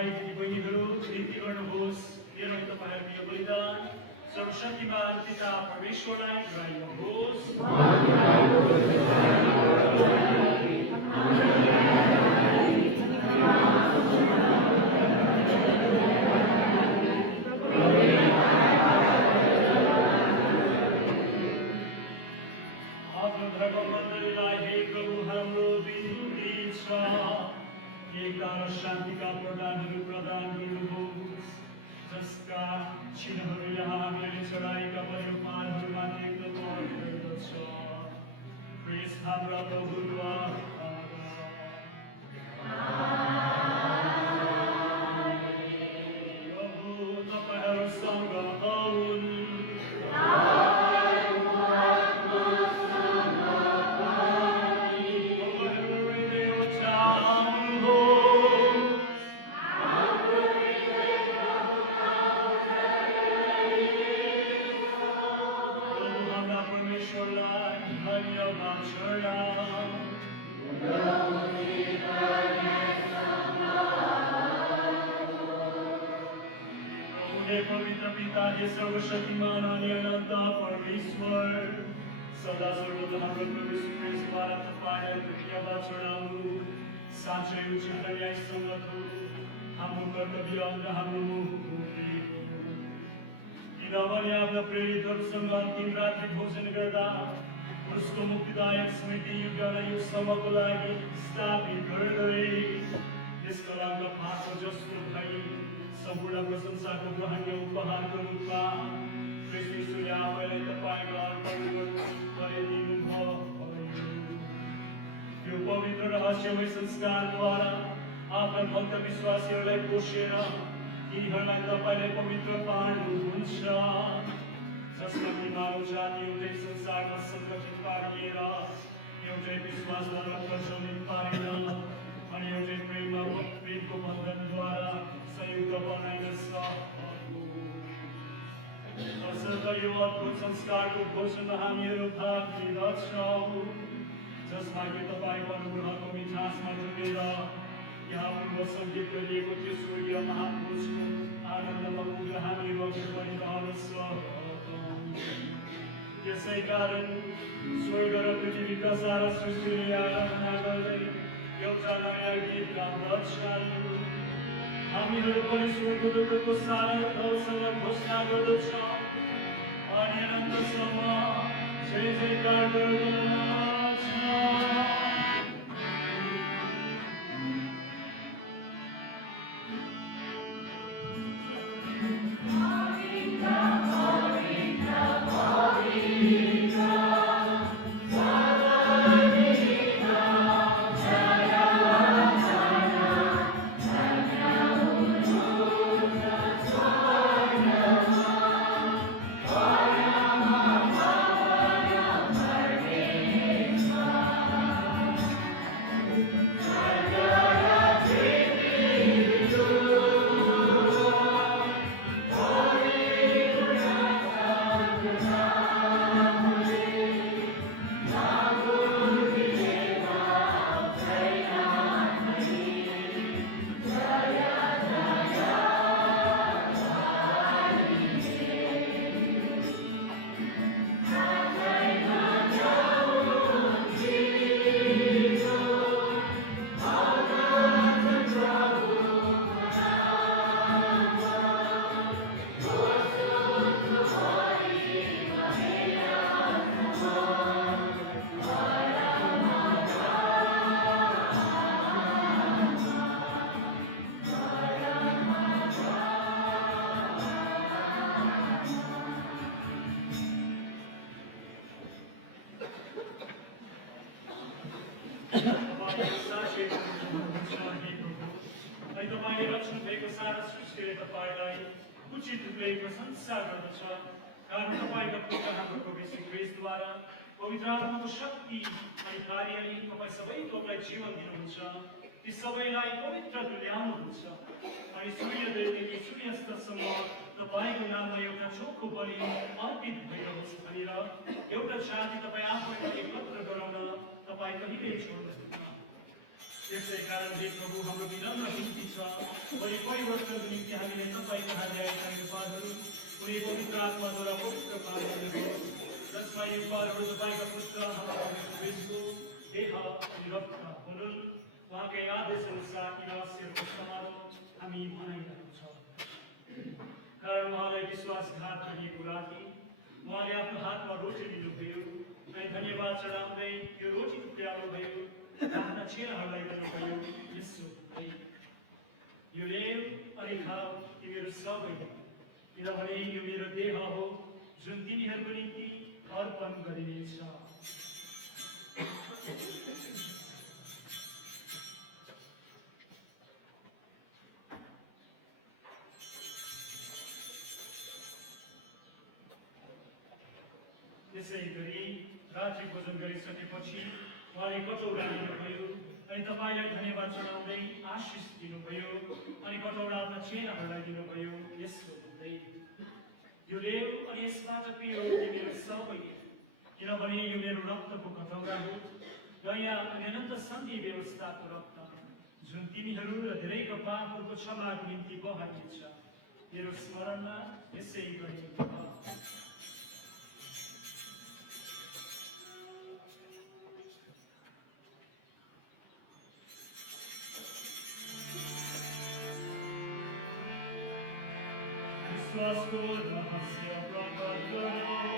भाइ दिदीबहिनीहरू विन्ती गर्नुहोस्, मेरो तपाईँहरूको यो बलिदान सर्वशक्तिमान पिता परमेश्वरलाई गराइनुहोस्। आफ्नो धर्ममण्डलीलाई हे प्रभु हाम्रो बिन्ती छ, एकता र शान्तिका वरदानहरू प्रदान गर्नुहोस्, जसका चिन्हहरू यहाँ हामीले चढाएका परिवारहरूमा देख्न पाइँदछ। ख्रीष्ट हाम्रा प्रभु प्रभु तपाईँहरूसँग आउन्। पवित्र पिता हे सर्वशक्तिमान अनि अनन्त परमेश्वर, सदा सर्वदा हाम्रो प्रभु यीशु ख्रीष्टद्वारा तपाईँलाई धन्यवाद चढाउनु साँच्चै उचित र न्यायसङ्गत हो, हाम्रो कर्तव्य र हाम्रो मुक्ति हो। किनभने आफ्ना प्रेरितहरूसँग अन्तिम रात्रि भोजन गर्दा उसको मुक्तिदायक स्मृति युग र युगसम्मको लागि स्थापित गर्दै यसको रङ्ग फाको जस्तो भई सम्पूर्ण प्रशंसाको ग्रहणीय उपहारको रूपमा ख्रीष्ट यीशुले आफैलाई तपाईँको अर्पण गरिदिनुभयो। यो पवित्र रहस्यमय संस्कारद्वारा आफ्ना भक्त विश्वासीहरूलाई पोषेर तिनीहरूलाई तपाईँले पवित्र पार्नुहुन्छ, जसमा कि मानव जाति एउटै संसारमा सङ्गठित पारिएर एउटै विश्वासमा प्रज्वलित पारेर अनि एउटै प्रेमको बन्धनद्वारा संयुक्त बनाइन सक्नु। तसर्थ यो अद्भुत संस्कारको भोजनमा हामीहरू भाग लिँदछौँ, जसमा कि तपाईँको अनुग्रहको मिठासमा डुबेर यहाँ पूर्व सङ्केत गरिएको त्यो स्वर्गीय महापुरुषको आनन्दमा पुगेर हामीहरू अघि बढिरहन सक्छौँ। यसै कारण स्वर्ग र पृथ्वीका सारा सृष्टिले आराधना गर्दै एउटा नयाँ गीत गाउँदछन्। हामीहरू पनि स्वर्गदूतको सारा दलसँग घोषणा गर्दछौँ अनि अनन्तसम्म जय जयकार गर्दछौँ। तपाईँले रचना भएको सारा सृष्टिले तपाईँलाई उचित रूपले प्रशंसा गर्दछ, कारण तपाईँका पुत्र हाम्रो प्रभु यीशु ख्रीष्टद्वारा पवित्र आत्माको शक्ति अनि कार्यले तपाईँ सबै थोकलाई जीवन दिनुहुन्छ, ती सबैलाई पवित्र तुल्याउनुहुन्छ अनि सूर्योदयदेखि सूर्यास्तसम्म तपाईँको नाममा एउटा चोखो बलि अर्पित भइरहोस् भनेर एउटा जाति तपाईँ आफैलाई एकत्र गराउन तपाईँ कहिल्यै छोड्नुहुन्न। त्यसै कारण हे प्रभु हाम्रो विनम्र बिन्ती छ परिवर्तनको निम्ति हामीले तपाईँ कहाँ ल्याएका युगहरू कुनै पवित्र आत्माद्वारा पवित्र पार्नुहोस् जसमा युगहरू तपाईँका पुत्र हाम्रा ख्रीष्टको देह अनि रक्त हुनुन् उहाँकै आदेश अनुसार इलास्यको समारोह हामी मनाइरहेको छौँ कारण उहाँलाई विश्वासघात गरिएको राति उहाँले आफ्नो हातमा रोटी लिनुभयो अनि धन्यवाद चढाउँदै यो रोटी टुक्राउनुभयो आफ्ना चेलाहरूलाई दिनुभयो यसो यो लेउ अनि खाऊ यो मेरो सबै किनभने यो मेरो देह हो जुन तिनीहरूको निम्ति अर्पण गरिनेछ त्यसै गरी रात्रि भोजन गरिसकेपछि उहाँले कटौरा लिनुभयो अनि तपाईँलाई धन्यवाद चढाउँदै आशिष दिनुभयो अनि कटौरा आफ्ना चेलाहरूलाई दिनुभयो यसो भन्दै यो लेउ अनि यसबाट पियो यो मेरो सबै किनभने यो मेरो रक्तको कटौरा हो नयाँ अनि अनन्त सन्धि व्यवस्थाको रक्त जुन तिमीहरू र धेरैको पापहरूको क्षमाको निम्ति बहाइनेछ मेरो स्मरणमा यसै गरी विश्वासको रहस्य प्रकट गरौँ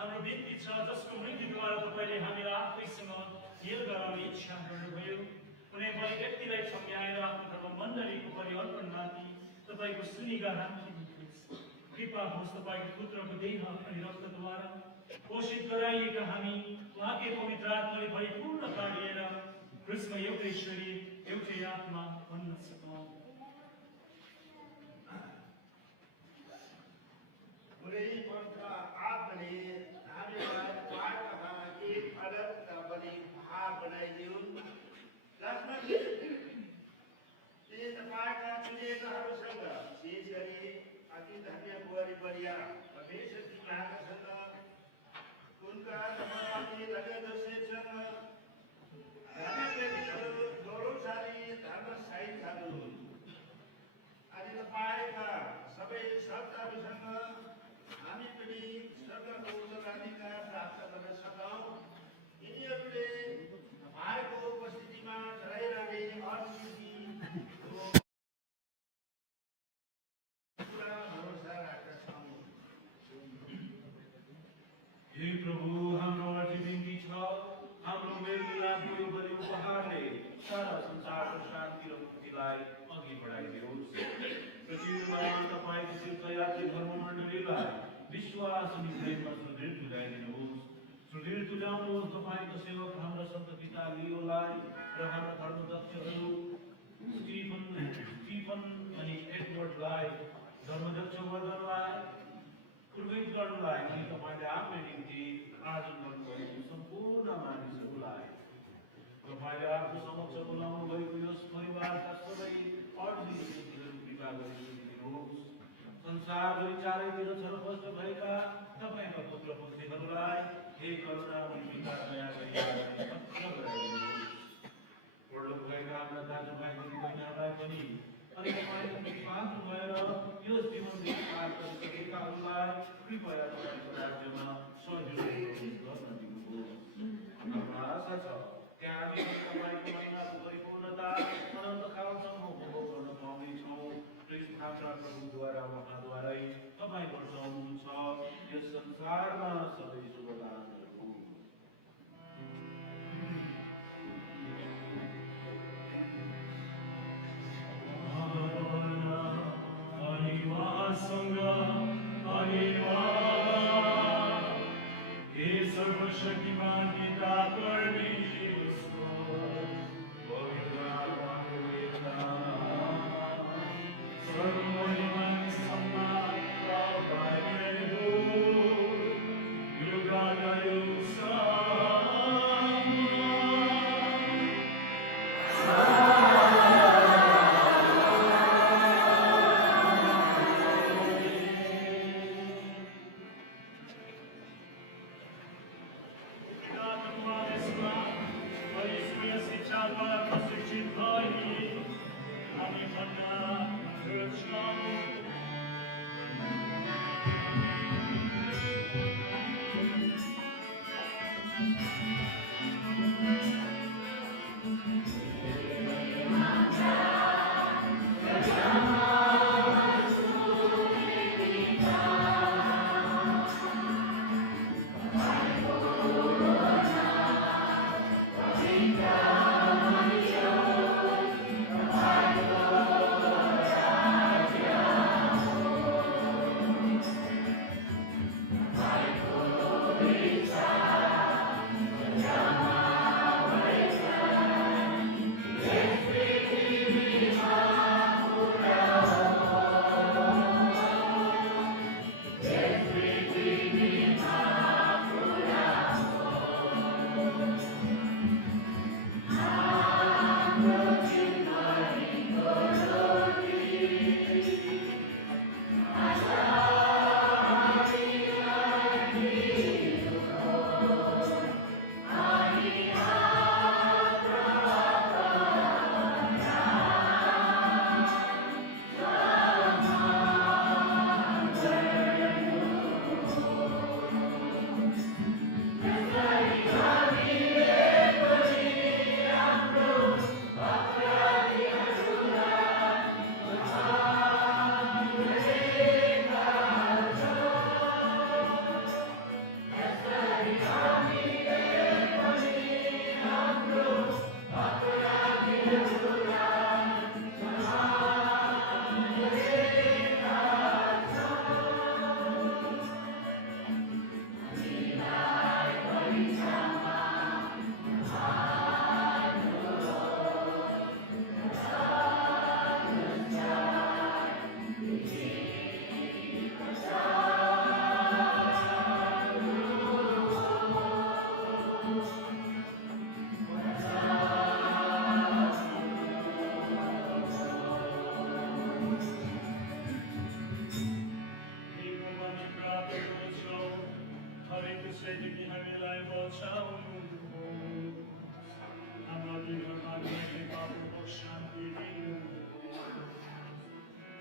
हाम्रो बिन्ती छ जसको मृत्युद्वारा तपाईँले हामीलाई आफैसँग हेल गराउने इच्छा गर्नुभयो कुनै बलि व्यक्तिलाई सम्झाएर आफ्नो धर्म मण्डलीको परिवर्तनमाथि तपाईँको सुनिगा राखिदिनुहोस् कृपा होस् तपाईँको पुत्रको देह अनि रक्तद्वारा पोषित गराइएका हामी उहाँकै पवित्र आत्माले परिपूर्णता लिएर क्रिस्मा एउटै शरीर एउटै आत्मा भन्न सकौँ कुनै पवित्र आत्माले हामीलाई पाठमा एक अलगका बलि भाग बनाइदिउन् जसमा ती तपाईँका चुनिएकाहरूसँग विशेष गरी अति धन्य बुहारी बढिया परमेश्वरकी महाकासँग उनका धर्ममाथि लगे दोषेसँग धन्य व्यक्तिहरू गौरवशाली धर्मशाहीहरू अनि तपाईँका सबै सत्ताहरूसँग हामी पनि स्वर्गको उत्तराधिकार प्राप्त गर्न सकौँ यिनीहरूले तपाईँको उपस्थितिमा चढाइरहने अतिथिको पुरा भरोसा राख्दछौँ हे प्रभु हाम्रो अर्जी बिन्ती छ हाम्रो मेलमिलापको यो बलि उपहारले सारा संसारको शान्ति र मुक्तिलाई अघि बढाइदियोस् पृथ्वीमा तपाईँको तीर्थयात्री धर्ममण्डलीलाई विश्वास अनि प्रेममा सुदृढ तुल्याइदिनुहोस् सुदृढ तुल्याउनुहोस् तपाईँको सेवक हाम्रा सन्त पिता लियोलाई र हाम्रा धर्मदक्षहरू स्टिफन अनि एडवर्डलाई धर्मदक्ष वर्गलाई पुरोहित गर्नुलाई अनि तपाईँले आफ्नो निम्ति आयोजन गर्नुभएको सम्पूर्ण मानिसहरूलाई तपाईँले आफ्नो समक्ष बोलाउनु भएको यस परिवारका सबै अर्जीहरू कृपा गरिदिनुहोस् संसारभरि चारैतिर छरपष्ट भएका तपाईँका पुत्र पुत्रीहरूलाई हे करुणामय पिता दया गराइदिनुहोस् परलोक भएका हाम्रा दाजुभाइ दिदीबहिनीहरूलाई पनि अनि तपाईँले पात्र भएर यो जीवनदेखि पार गरिसकेकाहरूलाई कृपया तपाईँको राज्यमा सहयोग गर्न दिनुहोस् हाम्रो आशा छ त्यहाँ हामी तपाईँको महिनाको परिपूर्णता अनन्त कालसम्म उपभोग गर्न पाउनेछौँ हाम्रा प्रभुद्वारा उहाँद्वारै तपाईँ वर्षाउनुहुन्छ यस संसारमा सबै शुभदानहरू अनि उहाँसँग अनि उहाँ सर्वशक्तिमान पिता परमेश्वर, पवित्र आत्माको एकता, सर्वमहिमा सम्मान तपाईँको युगायुगसम्म।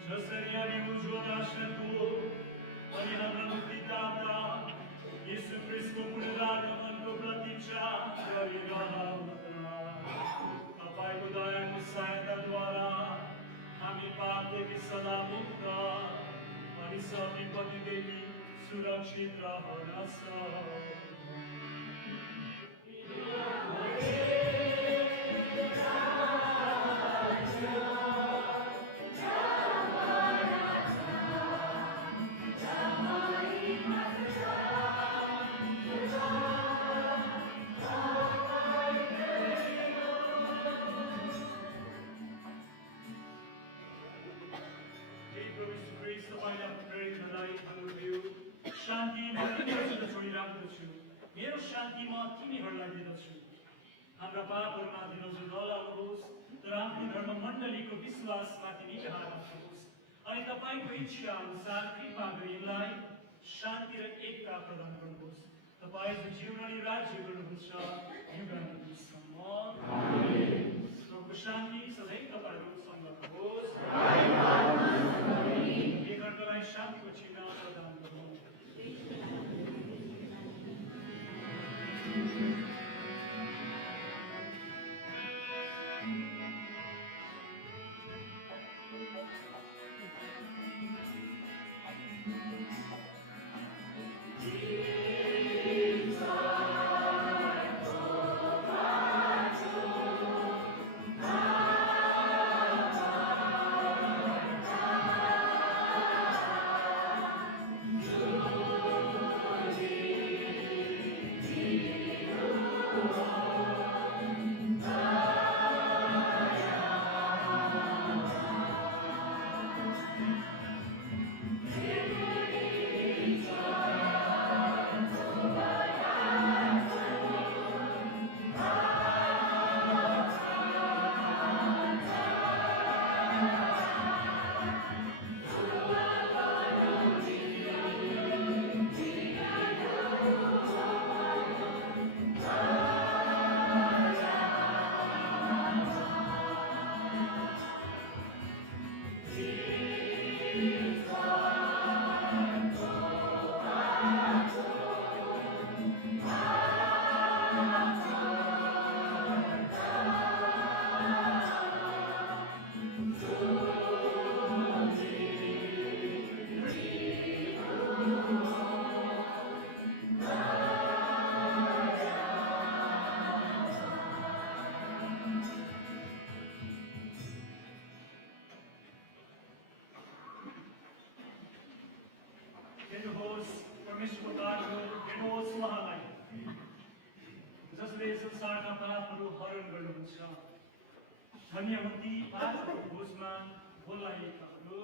जसरी हामी उज्जवल आशाको अनि हाम्रा मुक्तिदाता यीशु ख्रीष्टको पुनरागमनको प्रतीक्षा गरिरहँदा तपाईँको दयाको सहायताद्वारा हामी पापदेखि सदा मुक्त अनि सब विपत्तिदेखि सुरक्षित रहनेछौँ। शान्ति म तिमीहरूसित छोडिराख्दछु, मेरो शान्ति म तिमीहरूलाई दिँदछु। हाम्रा पापहरूमाथि नजर नलाउनुहोस्, तर आफ्नो धर्म मण्डलीको विश्वासमाथि निगाह राख्नुहोस् अनि तपाईँको इच्छा अनुसार कृपा गरीलाई शान्ति र एकता प्रदान गर्नुहोस्। तपाईँ जो जीवन अनि राज्य गर्नुहुन्छ युगायुगसम्म। प्रभुको शान्ति सधैँ तपाईँहरूसँग होस्। एकअर्कालाई शान्तिको चिन्ह प्रदान गर्नुहोस्। Amen. परमेश्वरको दास हो, हेर्नुहोस् उहाँलाई जसले संसारका पापहरू हरण गर्नुहुन्छ। धन्य हुन् ती पापहरूको बोझमा बोलाइएकाहरू।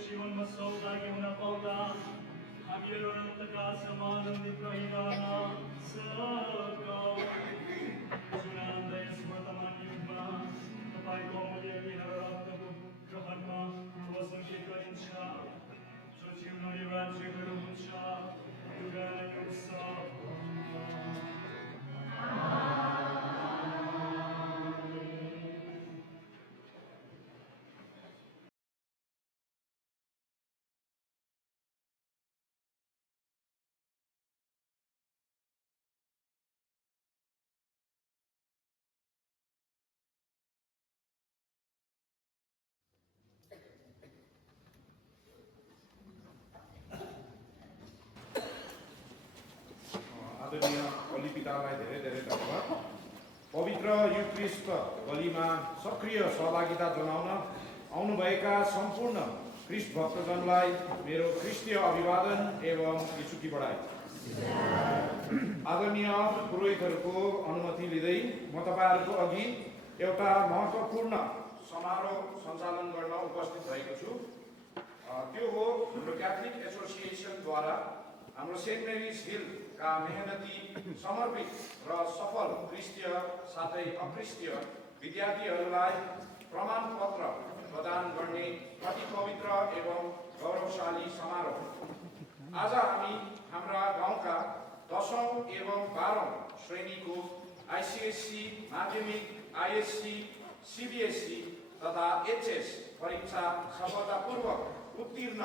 जीवनमा सौभाग्य हुन पाउँदा हामीहरू अनन्तका समानन्दित रहिरहन सकौँ। चुनाव यस वर्तमान युगमा तपाईँको अमूल्य विहार रक्तको ग्रहणमा प्रशंसित गरिन्छ, जो जिउनुरी राज्यहरू हुन्छ युग युगसम्म। आदरणीय बलि पितालाई धेरै धेरै धन्यवाद। पवित्र युक्रिस्ट बलिमा सक्रिय सहभागिता जनाउन आउनुभएका सम्पूर्ण ख्रिस्ट भक्तजनलाई मेरो ख्रिस्टीय अभिवादन एवं यीशुकी बढाई। आदरणीय पुरोहितहरूको अनुमति लिँदै म तपाईँहरूको अघि एउटा महत्त्वपूर्ण समारोह सञ्चालन गर्न उपस्थित भएको छु। त्यो हो हाम्रो क्याथोलिक एसोसिएसनद्वारा हाम्रो सेन्ट मेरिज हिलका मेहनती, समर्पित र सफल क्रिस्टीय साथै अक्रिस्टीय विद्यार्थीहरूलाई प्रमाणपत्र प्रदान गर्ने अति पवित्र एवं गौरवशाली समारोह। आज हामी हाम्रा गाउँका 10औं एवं 12औं श्रेणीको आइसिएससी, माध्यमिक, आइएससी, सीबीएसई तथा एचएस परीक्षा सफलतापूर्वक उत्तीर्ण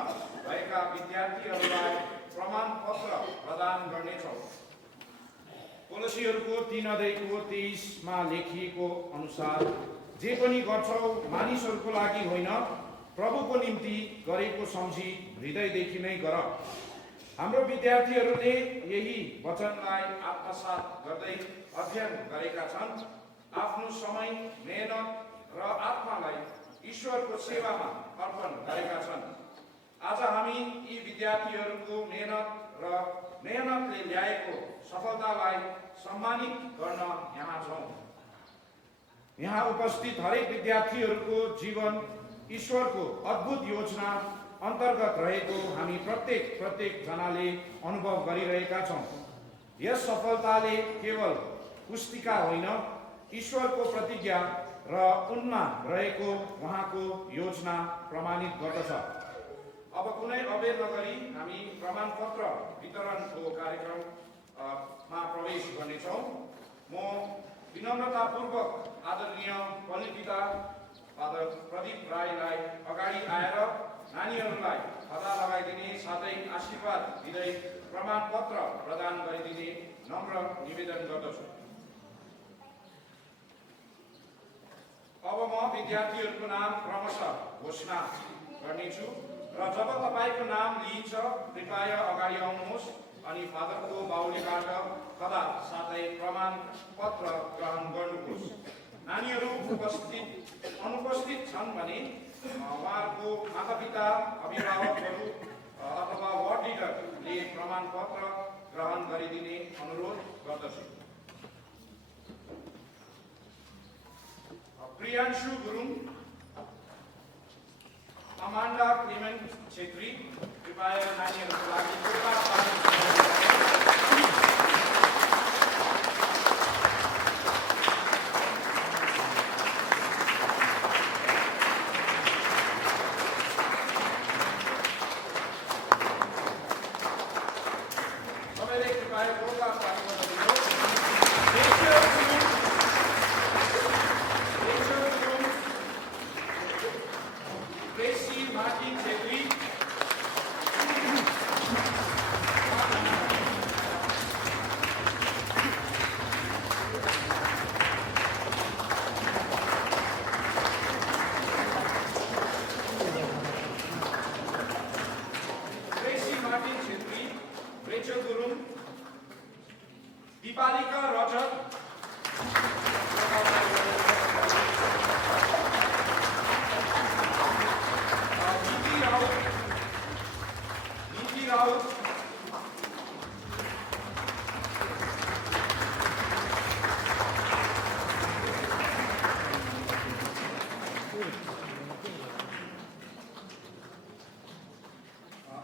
भएका विद्यार्थीहरूलाई प्रमाणपत्र प्रदान गर्नेछौँ। कोलोसीहरूको 3:23 लेखिएको अनुसार जे पनि गर्छौ मानिसहरूको लागि होइन, प्रभुको निम्ति गरेको सम्झी हृदयदेखि नै गर। हाम्रो विद्यार्थीहरूले यही वचनलाई आत्मसात गर्दै अध्ययन गरेका छन्। आफ्नो समय, मेहनत र आत्मालाई ईश्वरको सेवामा अर्पण गरेका छन्। आज हामी यी विद्यार्थीहरूको मेहनत र मेहनतले ल्याएको सफलतालाई सम्मानित गर्न यहाँ छौँ। यहाँ उपस्थित हरेक विद्यार्थीहरूको जीवन ईश्वरको अद्भुत योजना अन्तर्गत रहेको हामी प्रत्येक जनाले अनुभव गरिरहेका छौँ। यस सफलताले केवल पुस्तिका होइन, ईश्वरको प्रतिज्ञा र उनमा रहेको उहाँको योजना प्रमाणित गर्दछ। अब कुनै अबेर नगरी हामी प्रमाणपत्र वितरणको कार्यक्रममा प्रवेश गर्नेछौँ। म विनम्रतापूर्वक आदरणीय पल्लीपिता फादर प्रदीप राईलाई अगाडि आएर नानीहरूलाई खदा लगाइदिने साथै आशीर्वाद दिँदै प्रमाणपत्र प्रदान गरिदिने नम्र निवेदन गर्दछु। अब म विद्यार्थीहरूको नाम क्रमशः घोषणा गर्नेछु र जब तपाईँको नाम लिइन्छ कृपया अगाडि आउनुहोस् अनि फादरको बाहुलीबाट खदा साथै प्रमाणपत्र ग्रहण गर्नुहोस्। नानीहरू अनुपस्थित छन् भने उहाँहरूको मातापिता, अभिभावकहरू अथवा वार्ड लिडरले प्रमाणपत्र ग्रहण गरिदिने अनुरोध गर्दछु। प्रियांशु गुरुङ, अमान्डा क्लेमेन्ट छेत्री, कृपया नानीहरूको लागि दीपालिका रजत, नीति राउत,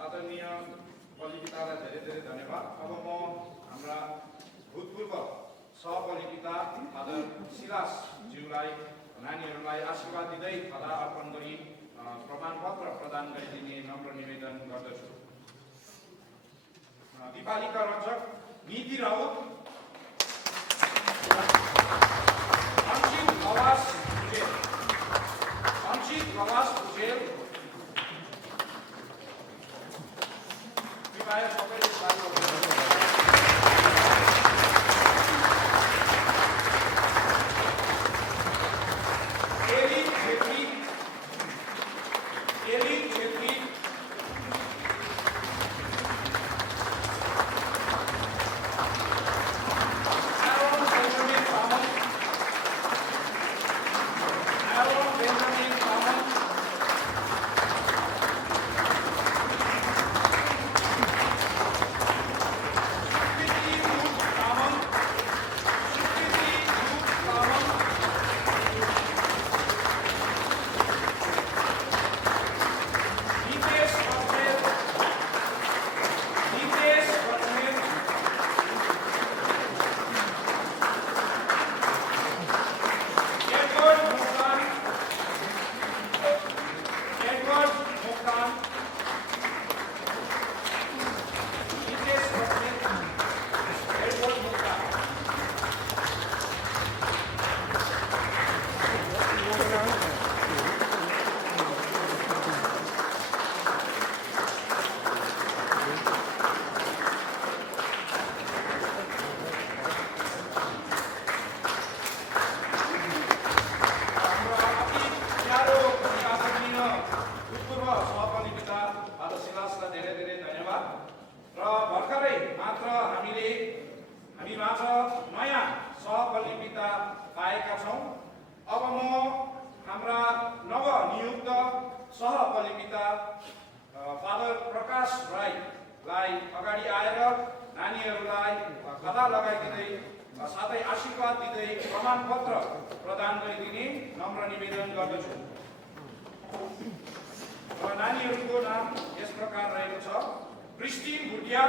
आदरणीय पल्लीपितालाई धेरै धन्यवाद। अब म हाम्रा भूतपूर्व सहपल्लीपिता फादर सिलास ज्यूलाई नानीहरूलाई आशीर्वाद दिँदै खदा अर्पण गरी प्रमाणपत्र प्रदान गरिदिने नम्र निवेदन गर्दछु। दीपालिका रजक, नीति राउत, अंशित खवास भुजेल, कृपया सबैले नानीहरूलाई कथा लगाइदिँदै साथै आशीर्वाद दिँदै प्रमाणपत्र प्रदान गरिदिने नम्र निवेदन गर्दछु। र नानीहरूको नाम यस प्रकार रहेको छ: क्रिस्टिन भुटिया,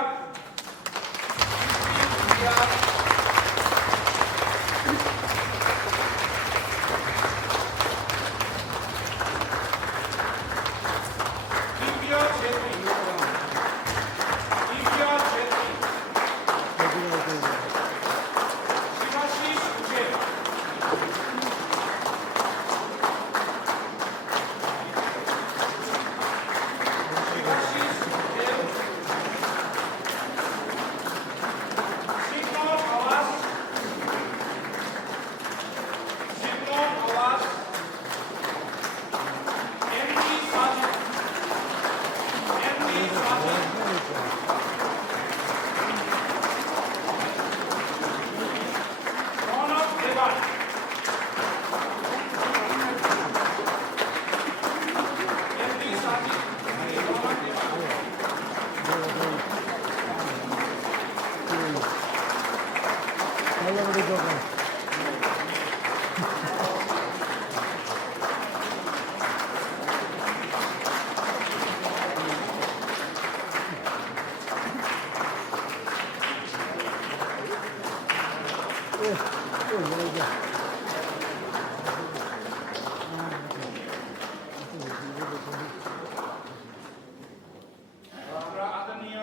हाम्रा आदरणीय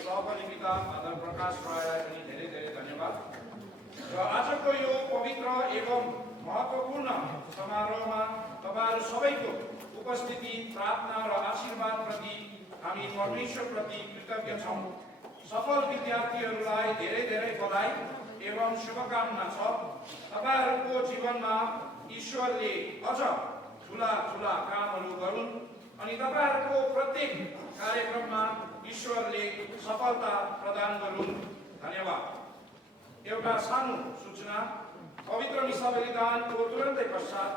सभापति पिता आदर प्रकाश रायलाई पनि धेरै धेरै धन्यवाद। र आजको यो पवित्र एवं महत्त्वपूर्ण समारोहमा तपाईहरू सबैको उपस्थिति, प्रार्थना र आशीर्वाद प्रति हामी परमेश्वरप्रति कृतज्ञ छौँ। सफल विद्यार्थीहरूलाई धेरै धेरै बधाई एवं शुभकामना छ। तपाईहरूको जीवनमा ईश्वरले अझ ठुला ठुला कामहरू गरून् अनि तपाईहरूको प्रत्येक कार्यक्रममा ईश्वरले सफलता प्रदान गरून्। धन्यवाद। एउटा सानो सूचना, पवित्र मिसा बलिदानको तुरन्तै पश्चात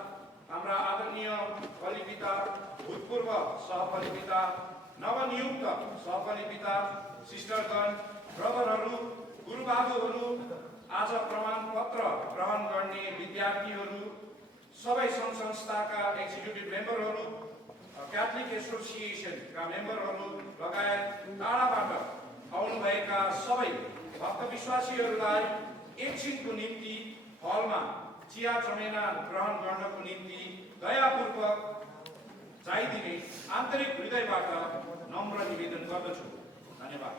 हाम्रा आदरणीय बलिपिता, भूतपूर्व सहबलिपिता, नवनियुक्त सहबलिपिता, सिस्टरगण, ब्रदरहरू, गुरुबाबुहरू, आज प्रमाणपत्र ग्रहण गर्ने विद्यार्थीहरू, सबै सङ्घ संस्थाका एक्जिक्युटिभ मेम्बरहरू, क्याथलिक एसोसिएसनका मेम्बरहरू लगायत टाढाबाट आउनुभएका सबै भक्त विश्वासीहरूलाई एकछिनको निम्ति हलमा चिया चमेना ग्रहण गर्नको निम्ति दयापूर्वक जाइदिने आन्तरिक हृदयबाट नम्र निवेदन गर्दछु। धन्यवाद।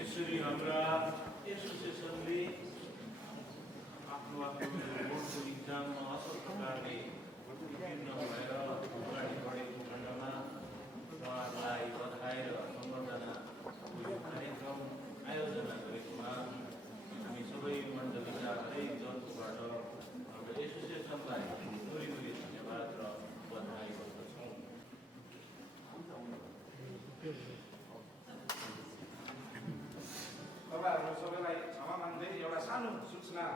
यसरी हाम्रा एसोसिएसनले आफ्नो बोर्डको इक्जाममा असल प्रकारले उत्तीर्ण भएर अगाडि बढेको खण्डमा उहाँहरूलाई बधाई र सम्बर्धना कार्यक्रम आयोजना गरेकोमा हामी सबै मण्डलीका हरेक जनबाट हाम्रो एसोसिएसनलाई थोरै थोरै धन्यवाद र बधाई गर्दछौँ। तपाईँहरू सबैलाई क्षमा मान्दै एउटा सानो सूचना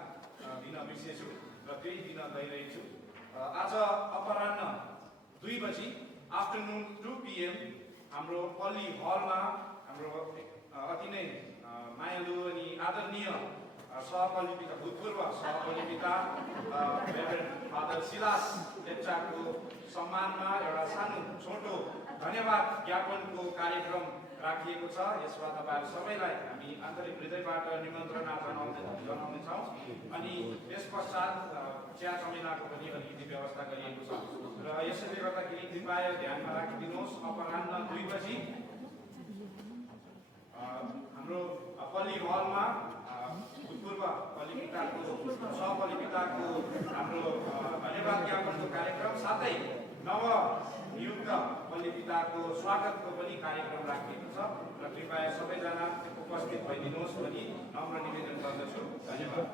दिन बिर्सेछु र त्यही दिन गइरहेको छु। आज अपराह्न 2 बजी आफ्टरनुन 2 PM हाम्रो पल्ली हलमा हाम्रो अति नै मायालु अनि आदरणीय सहबलिपिता, भूतपूर्व सहबलिपिता रेभरेन्ड फादर सिलास लेप्चाको सम्मानमा एउटा सानो छोटो धन्यवाद ज्ञापनको कार्यक्रम राखिएको छ। यसमा तपाईहरू सबैलाई हामी आन्तरिक हृदयबाट निमन्त्रणा जनाउनेछौँ अनि त्यस पश्चात चिया चमेनाको पनि अलिकति व्यवस्था गरिएको छ र यसैले गर्दाखेरि कृपया ध्यानमा राखिदिनुहोस्। अपराह्न 2 बजी हाम्रो पल्ली हलमा भूतपूर्व बलिपिताको, सहबलिपिताको हाम्रो धन्यवाद ज्ञापनको कार्यक्रम साथै नवनियुक्त बलिपिताको स्वागतको पनि कार्यक्रम राखिएको छ र कृपया सबैजना उपस्थित भइदिनुहोस् भनी नम्र निवेदन गर्दछु। धन्यवाद।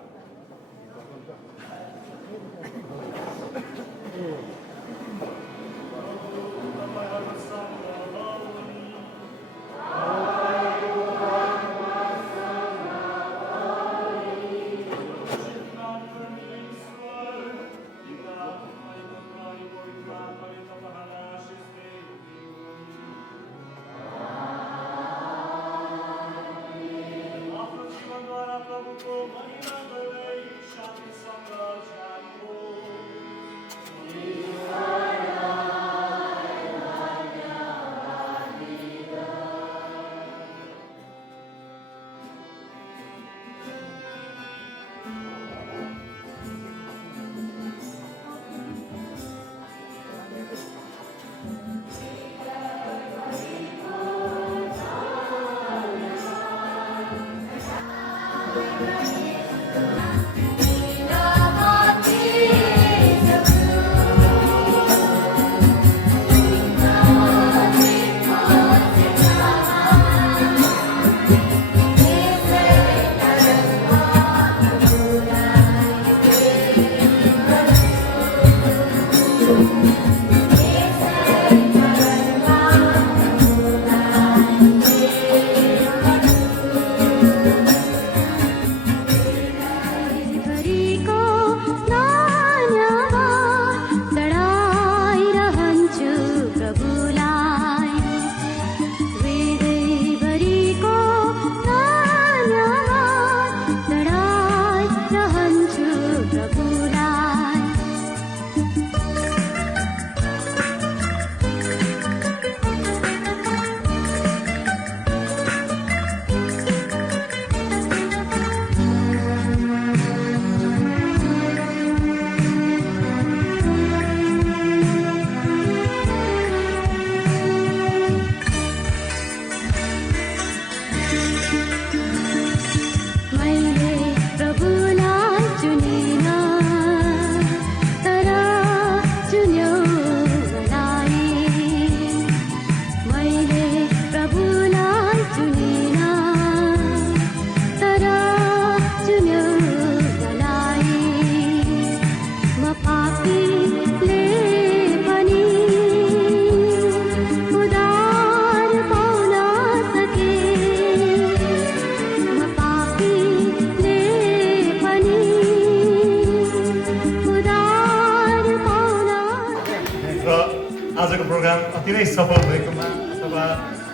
नै सफल भएकोमा अथवा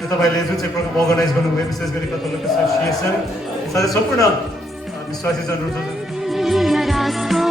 यो तपाईँले जुन चाहिँ प्रोग्राम अर्गनाइज गर्नुभयो विशेष गरी कतोलिक एसोसिएसन साथै सम्पूर्ण विश्वासीजनहरू